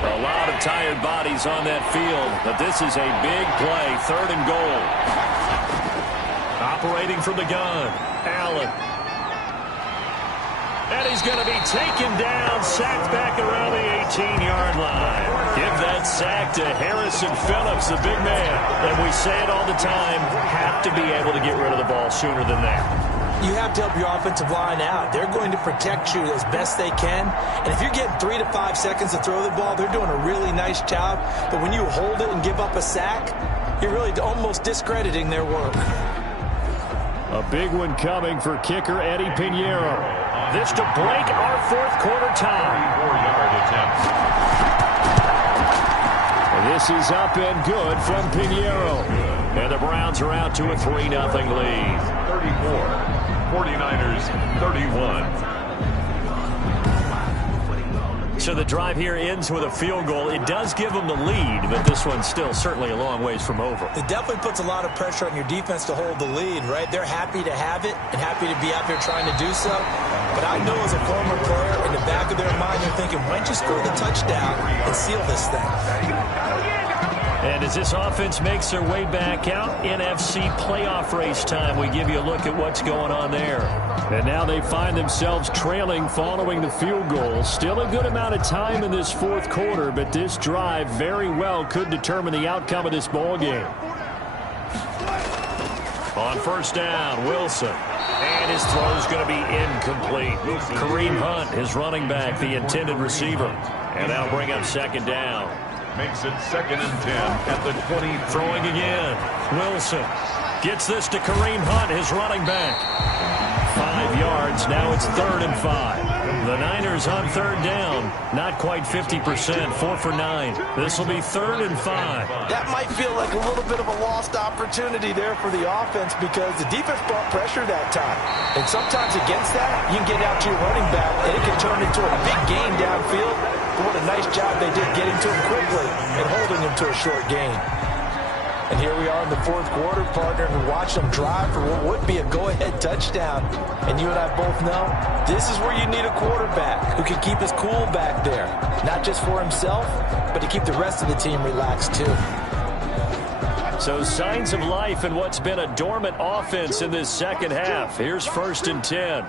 A lot of tired bodies on that field, but this is a big play. 3rd and goal. Operating from the gun, Allen. And he's going to be taken down, sacked back around the 18-yard line. Give that sack to Harrison Phillips, the big man. And we say it all the time, have to be able to get rid of the ball sooner than that. You have to help your offensive line out. They're going to protect you as best they can. And if you're getting 3 to 5 seconds to throw the ball, they're doing a really nice job. But when you hold it and give up a sack, you're really almost discrediting their work. A big one coming for kicker Eddie Pinheiro. This to break our 4th quarter tie. 4-yard attempt. And this is up and good from Pinheiro. And the Browns are out to a 3-0 lead. 34. 49ers 31. So the drive here ends with a field goal. It does give them the lead, but this one's still certainly a long ways from over. It definitely puts a lot of pressure on your defense to hold the lead, right? They're happy to have it and happy to be out there trying to do so. But I know as a former player, in the back of their mind, they're thinking, why don't you score the touchdown and seal this thing? And as this offense makes their way back out, NFC playoff race time, we give you a look at what's going on there. And now they find themselves trailing following the field goal. Still a good amount of time in this 4th quarter, but this drive very well could determine the outcome of this ball game. On 1st down, Wilson. And his throw is going to be incomplete. Kareem Hunt, his running back, the intended receiver. And that'll bring up 2nd down. Makes it 2nd and 10 at the 20. Throwing again. Wilson gets this to Kareem Hunt, his running back. 5 yards. Now it's 3rd and 5. The Niners on 3rd down. Not quite 50%. 4 for 9. This will be 3rd and 5. That might feel like a little bit of a lost opportunity there for the offense because the defense brought pressure that time. And sometimes against that, you can get out to your running back, and it can turn into a big gain downfield. But what a nice job they did getting to him quickly and holding him to a short gain. And here we are in the 4th quarter, partner, and watch them drive for what would be a go-ahead touchdown. And you and I both know this is where you need a quarterback who can keep his cool back there. Not just for himself, but to keep the rest of the team relaxed too. So signs of life in what's been a dormant offense in this 2nd half. Here's 1st and 10.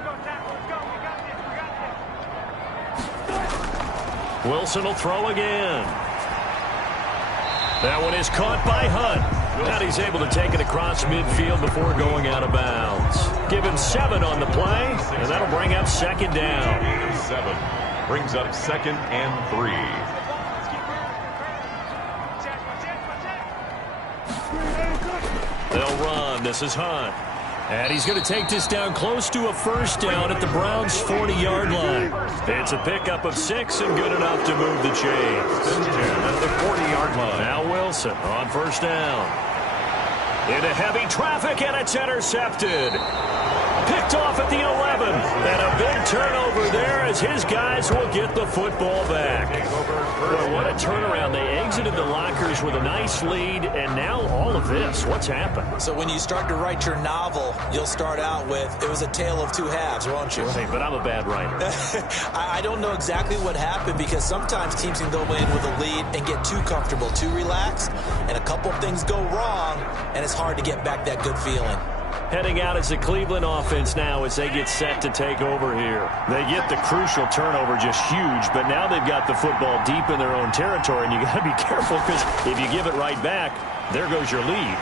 Wilson will throw again. That one is caught by Hunt. And he's able to take it across midfield before going out of bounds. Give him 7 on the play, and that'll bring up 2nd down. 7 brings up 2nd and 3. They'll run. This is Hunt. And he's going to take this down close to a 1st down at the Browns' 40-yard line. It's a pickup of 6 and good enough to move the chains. 10 at the 40-yard line. Now Wilson on 1st down. Into heavy traffic, and it's intercepted. Picked off at the 11. And a big turnover there as his guys will get the football back. Boy, what a turnaround. They exited the lockers with a nice lead, and now all of this. What's happened? So when you start to write your novel, you'll start out with, it was a tale of two halves, won't you? Right, but I'm a bad writer. I don't know exactly what happened because sometimes teams can go in with a lead and get too comfortable, too relaxed, and a couple things go wrong, and it's hard to get back that good feeling. Heading out is the Cleveland offense now as they get set to take over here. They get the crucial turnover, just huge, but now they've got the football deep in their own territory, and you got to be careful because if you give it right back, there goes your lead.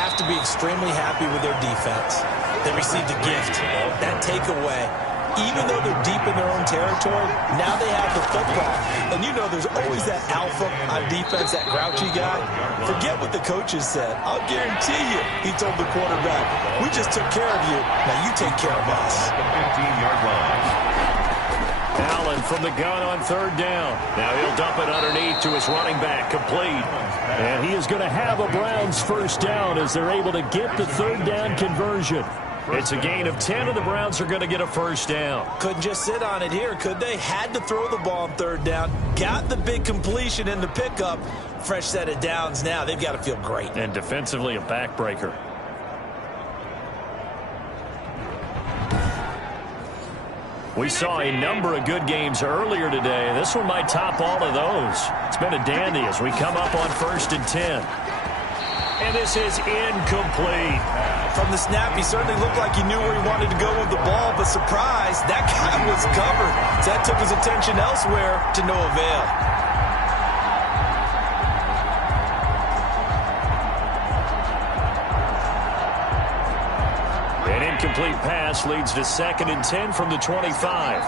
Have to be extremely happy with their defense. They received a gift. That takeaway, even though they're deep in their own territory, now they have the football. And you know there's always that alpha on defense, that grouchy guy. Forget what the coaches said. I'll guarantee you, he told the quarterback, we just took care of you. Now you take care of us. The 15-yard line. Allen from the gun on third down. Now he'll dump it underneath to his running back, complete. And he is going to have a Browns first down as they're able to get the third down conversion. It's a gain of 10, and the Browns are going to get a first down. Couldn't just sit on it here, could they? Had to throw the ball on third down. Got the big completion in the pickup. Fresh set of downs now. They've got to feel great. And defensively, a backbreaker. We saw a number of good games earlier today. This one might top all of those. It's been a dandy as we come up on 1st and 10. And this is incomplete. From the snap, he certainly looked like he knew where he wanted to go with the ball, but surprise, that guy was covered. So that took his attention elsewhere to no avail. An incomplete pass leads to 2nd and 10 from the 25.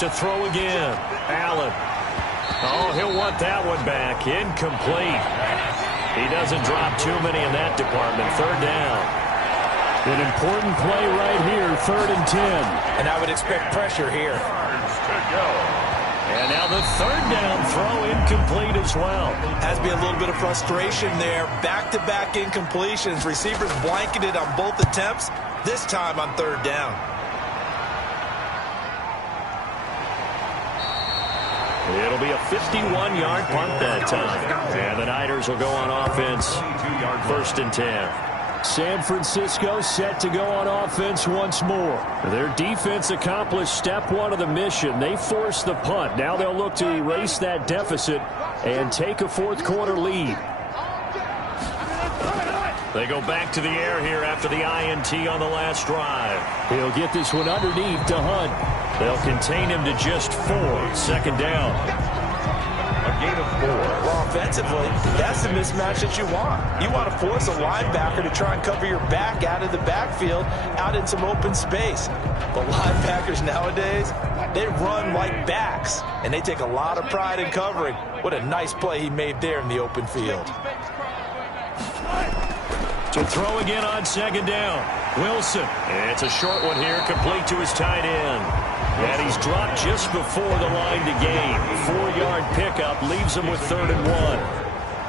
To throw again, Allen. Oh, he'll want that one back. Incomplete. He doesn't drop too many in that department. Third down. An important play right here, 3rd and 10. And I would expect pressure here. And now the third down throw incomplete as well. Has to be a little bit of frustration there. Back-to-back incompletions. Receivers blanketed on both attempts, this time on third down. It'll be a 51-yard punt that time. And the Niners will go on offense. 1st and 10. San Francisco set to go on offense once more. Their defense accomplished step one of the mission. They forced the punt. Now they'll look to erase that deficit and take a fourth-quarter lead. They go back to the air here after the INT on the last drive. He'll get this one underneath to Hunt. They'll contain him to just 4. 2nd down. A gain of 4. Well, offensively, that's the mismatch that you want. You want to force a linebacker to try and cover your back out of the backfield, out in some open space. But linebackers nowadays, they run like backs, and they take a lot of pride in covering. What a nice play he made there in the open field. To throw again on 2nd down. Wilson. It's a short one here, complete to his tight end. And he's dropped just before the line to gain. 4-yard pickup leaves him with 3rd and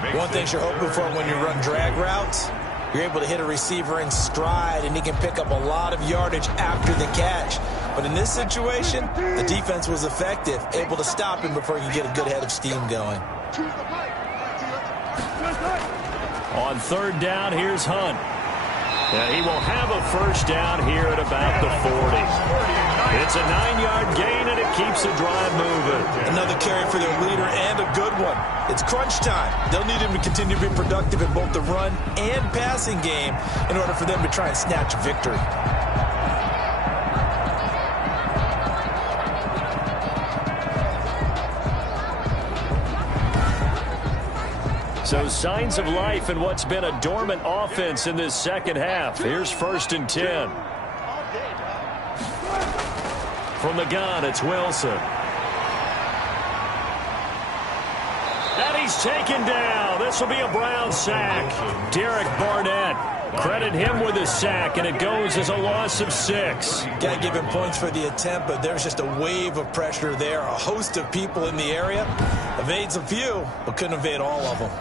1. One thing you're hoping for when you run drag routes, you're able to hit a receiver in stride, and he can pick up a lot of yardage after the catch. But in this situation, the defense was effective, able to stop him before he could get a good head of steam going. On 3rd down, here's Hunt. Now he will have a first down here at about the 40. It's a 9-yard gain, and it keeps the drive moving. Another carry for their leader, and a good one. It's crunch time. They'll need him to continue to be productive in both the run and passing game in order for them to try and snatch a victory. So signs of life in what's been a dormant offense in this second half. Here's 1st and 10. From the gun, it's Wilson. And he's taken down. This will be a Brown sack. Derek Barnett. Credit him with a sack, and it goes as a loss of 6. Got to give him points for the attempt, but there's just a wave of pressure there. A host of people in the area. Evades a few, but couldn't evade all of them.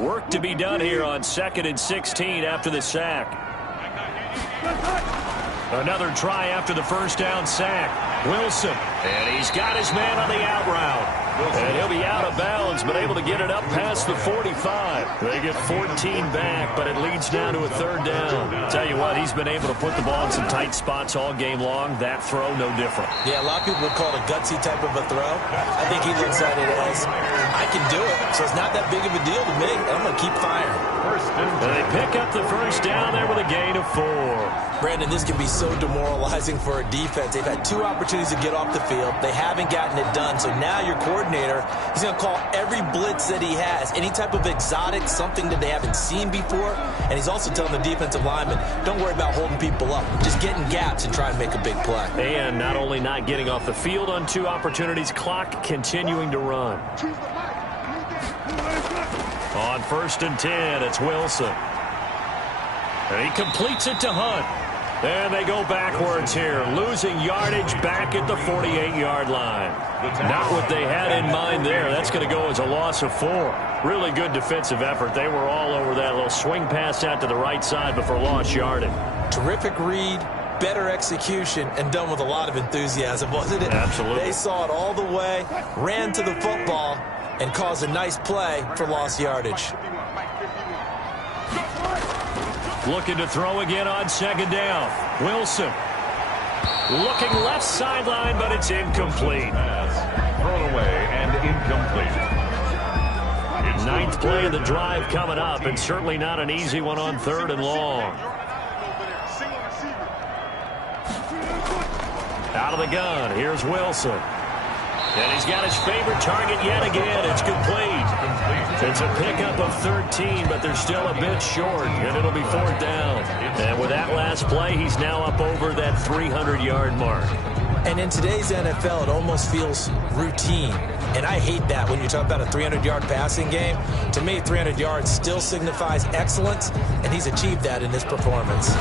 Work to be done here on 2nd and 16 after the sack. Another try after the first down sack. Wilson. And he's got his man on the out route. And he'll be out of bounds, but able to get it up past the 45. They get 14 back, but it leads now to a 3rd down. Tell you what, he's been able to put the ball in some tight spots all game long. That throw, no different. Yeah, a lot of people would call it a gutsy type of a throw. I think he looks at it as, I can do it, so it's not that big of a deal to me. I'm going to keep firing. And they pick up the first down there with a gain of 4. Brandon, this can be so demoralizing for a defense. They've had 2 opportunities to get off the field. They haven't gotten it done. So now your coordinator, he's going to call every blitz that he has, any type of exotic, something that they haven't seen before. And he's also telling the defensive lineman, don't worry about holding people up. Just get in gaps and try and make a big play. And not only not getting off the field on 2 opportunities, clock continuing to run. On 1st and 10, it's Wilson. And he completes it to Hunt. And they go backwards here, losing yardage back at the 48-yard line. Not what they had in mind there. That's going to go as a loss of 4. Really good defensive effort. They were all over that little swing pass out to the right side before lost yardage. Terrific read, better execution, and done with a lot of enthusiasm, wasn't it? Absolutely. They saw it all the way, ran to the football, and caused a nice play for lost yardage. Looking to throw again on 2nd down. Wilson. Looking left sideline, but it's incomplete. Thrown away and incomplete. 9th play of the drive coming up, and certainly not an easy one on 3rd and long. Out of the gun, here's Wilson. And he's got his favorite target yet again. It's complete. It's a pickup of 13, but they're still a bit short, and it'll be 4th down. And with that last play, he's now up over that 300-yard mark. And in today's NFL, it almost feels routine. And I hate that when you talk about a 300-yard passing game. To me, 300 yards still signifies excellence, and he's achieved that in this performance.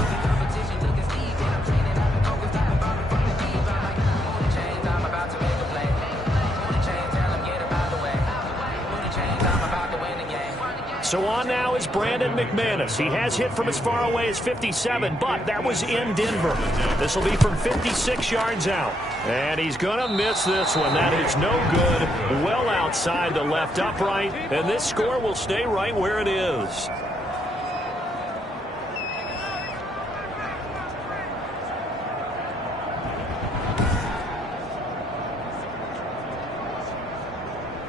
So on now is Brandon McManus. He has hit from as far away as 57, but that was in Denver. This will be from 56 yards out. And he's going to miss this one. That is no good. Well outside the left upright. And this score will stay right where it is.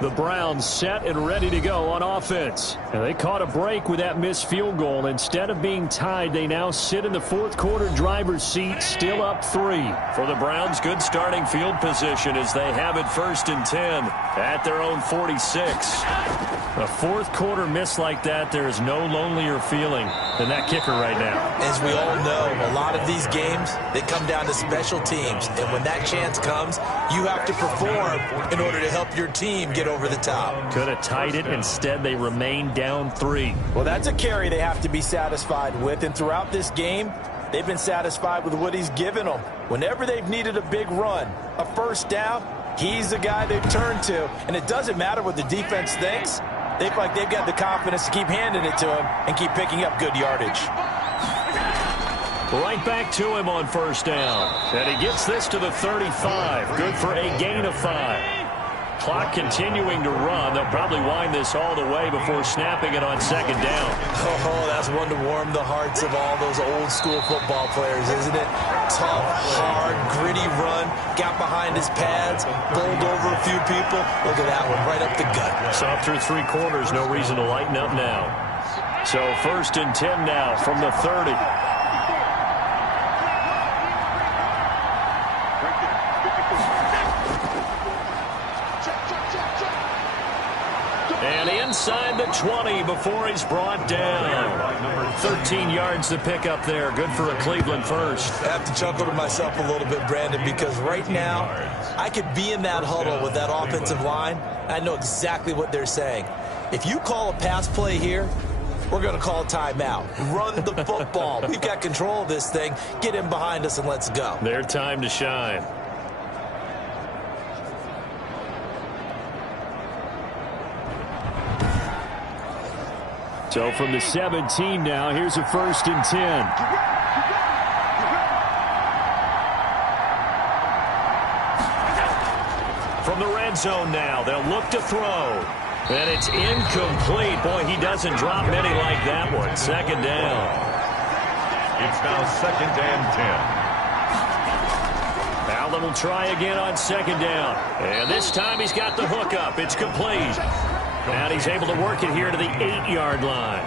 The Browns set and ready to go on offense. And they caught a break with that missed field goal. Instead of being tied, they now sit in the 4th quarter driver's seat, still up 3. For the Browns, good starting field position as they have it 1st and 10 at their own 46. A 4th quarter miss like that, there is no lonelier feeling than that kicker right now. As we all know, a lot of these games, they come down to special teams. And when that chance comes, you have to perform in order to help your team get over the top. Could have tied it. Instead, they remain down 3. Well, that's a carry they have to be satisfied with. And throughout this game, they've been satisfied with what he's given them. Whenever they've needed a big run, a 1st down, he's the guy they've turned to. And it doesn't matter what the defense thinks. They feel like they've got the confidence to keep handing it to him and keep picking up good yardage. Right back to him on 1st down. And he gets this to the 35. Good for a gain of 5. Clock continuing to run. They'll probably wind this all the way before snapping it on 2nd down. Oh, that's one to warm the hearts of all those old school football players, isn't it? Tough, hard, gritty run. Got behind his pads, bowled over a few people. Look at that one, right up the gut. Saw through 3 quarters. No reason to lighten up now. So 1st and 10 now from the 30. And inside the 20 before he's brought down. 13 yards to pick up there. Good for a Cleveland first. I have to chuckle to myself a little bit, Brandon, because right now I could be in that huddle with that offensive line. I know exactly what they're saying. If you call a pass play here, we're going to call a timeout. Run the football. We've got control of this thing. Get in behind us and let's go. Their time to shine. So from the 17 now, here's a 1st and 10. From the red zone now, they'll look to throw. And it's incomplete. Boy, he doesn't drop many like that one. 2nd down. It's now 2nd and 10. Allen will try again on 2nd down. And this time he's got the hook up. It's complete. And he's able to work it here to the 8-yard line.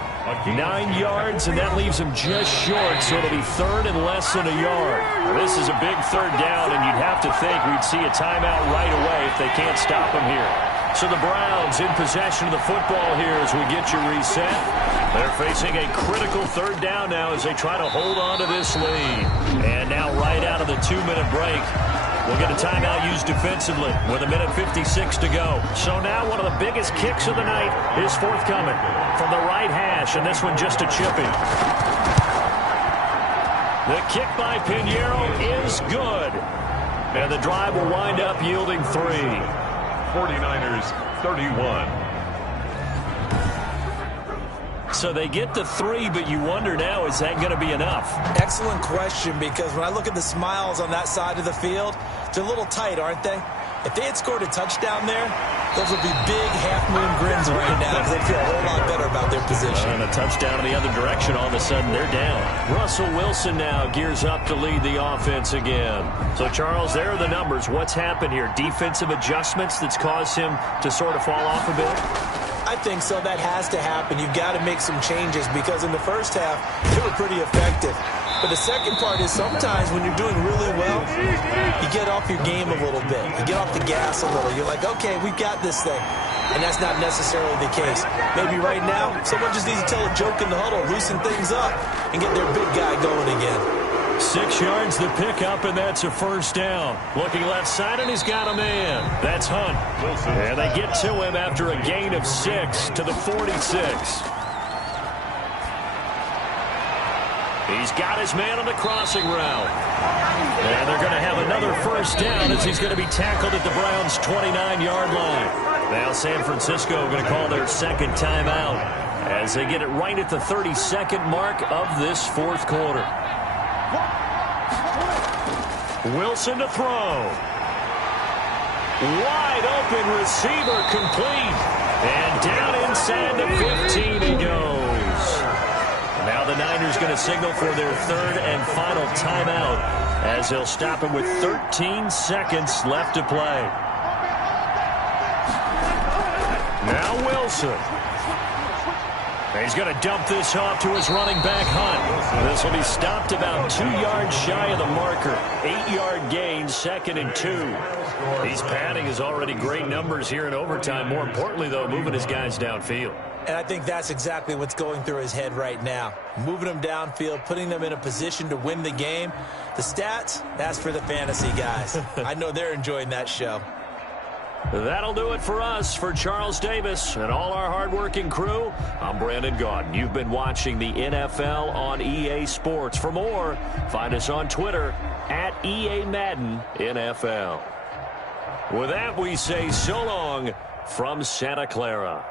9 yards, and that leaves him just short, so it'll be 3rd and less than a yard. This is a big 3rd down, and you'd have to think we'd see a timeout right away if they can't stop him here. So the Browns in possession of the football here as we get you reset. They're facing a critical 3rd down now as they try to hold on to this lead. And now right out of the 2-minute break, we'll get a timeout used defensively with 1:56 to go. So now one of the biggest kicks of the night is forthcoming from the right hash, and this one just a chipping. The kick by Pinheiro is good. And the drive will wind up yielding 3. 49ers 31. So they get the 3, but you wonder now, is that going to be enough? Excellent question, because when I look at the smiles on that side of the field, they're a little tight, aren't they? If they had scored a touchdown there, those would be big half-moon grins right now because they feel a whole lot better about their position. And a touchdown in the other direction, all of a sudden they're down. Russell Wilson now gears up to lead the offense again. So, Charles, there are the numbers. What's happened here? Defensive adjustments that's caused him to sort of fall off a bit? I think so. That has to happen. You've got to make some changes because in the first half, they were pretty effective. But the second part is sometimes when you're doing really well, you get off your game a little bit. You get off the gas a little. You're like, okay, we've got this thing. And that's not necessarily the case. Maybe right now, someone just needs to tell a joke in the huddle, loosen things up, and get their big guy going again. 6 yards the pickup, and that's a 1st down. Looking left side, and he's got a man. That's Hunt. And they get to him after a gain of 6 to the 46. He's got his man on the crossing route. And they're going to have another 1st down as he's going to be tackled at the Browns' 29-yard line. Now San Francisco going to call their 2nd timeout as they get it right at the 32nd mark of this 4th quarter. Wilson to throw. Wide open receiver complete. And down inside the 15 he goes. Now the Niners going to signal for their 3rd and final timeout as they'll stop him with 13 seconds left to play. Now Wilson. He's going to dump this off to his running back, Hunt. This will be stopped about 2 yards shy of the marker. 8-yard gain, 2nd and 2. He's padding his already great numbers here in overtime. More importantly, though, moving his guys downfield. And I think that's exactly what's going through his head right now. Moving them downfield, putting them in a position to win the game. The stats, that's for the fantasy guys. I know they're enjoying that show. That'll do it for us. For Charles Davis and all our hardworking crew, I'm Brandon Gaudin. You've been watching the NFL on EA Sports. For more, find us on Twitter at EA Madden NFL. With that, we say so long from Santa Clara.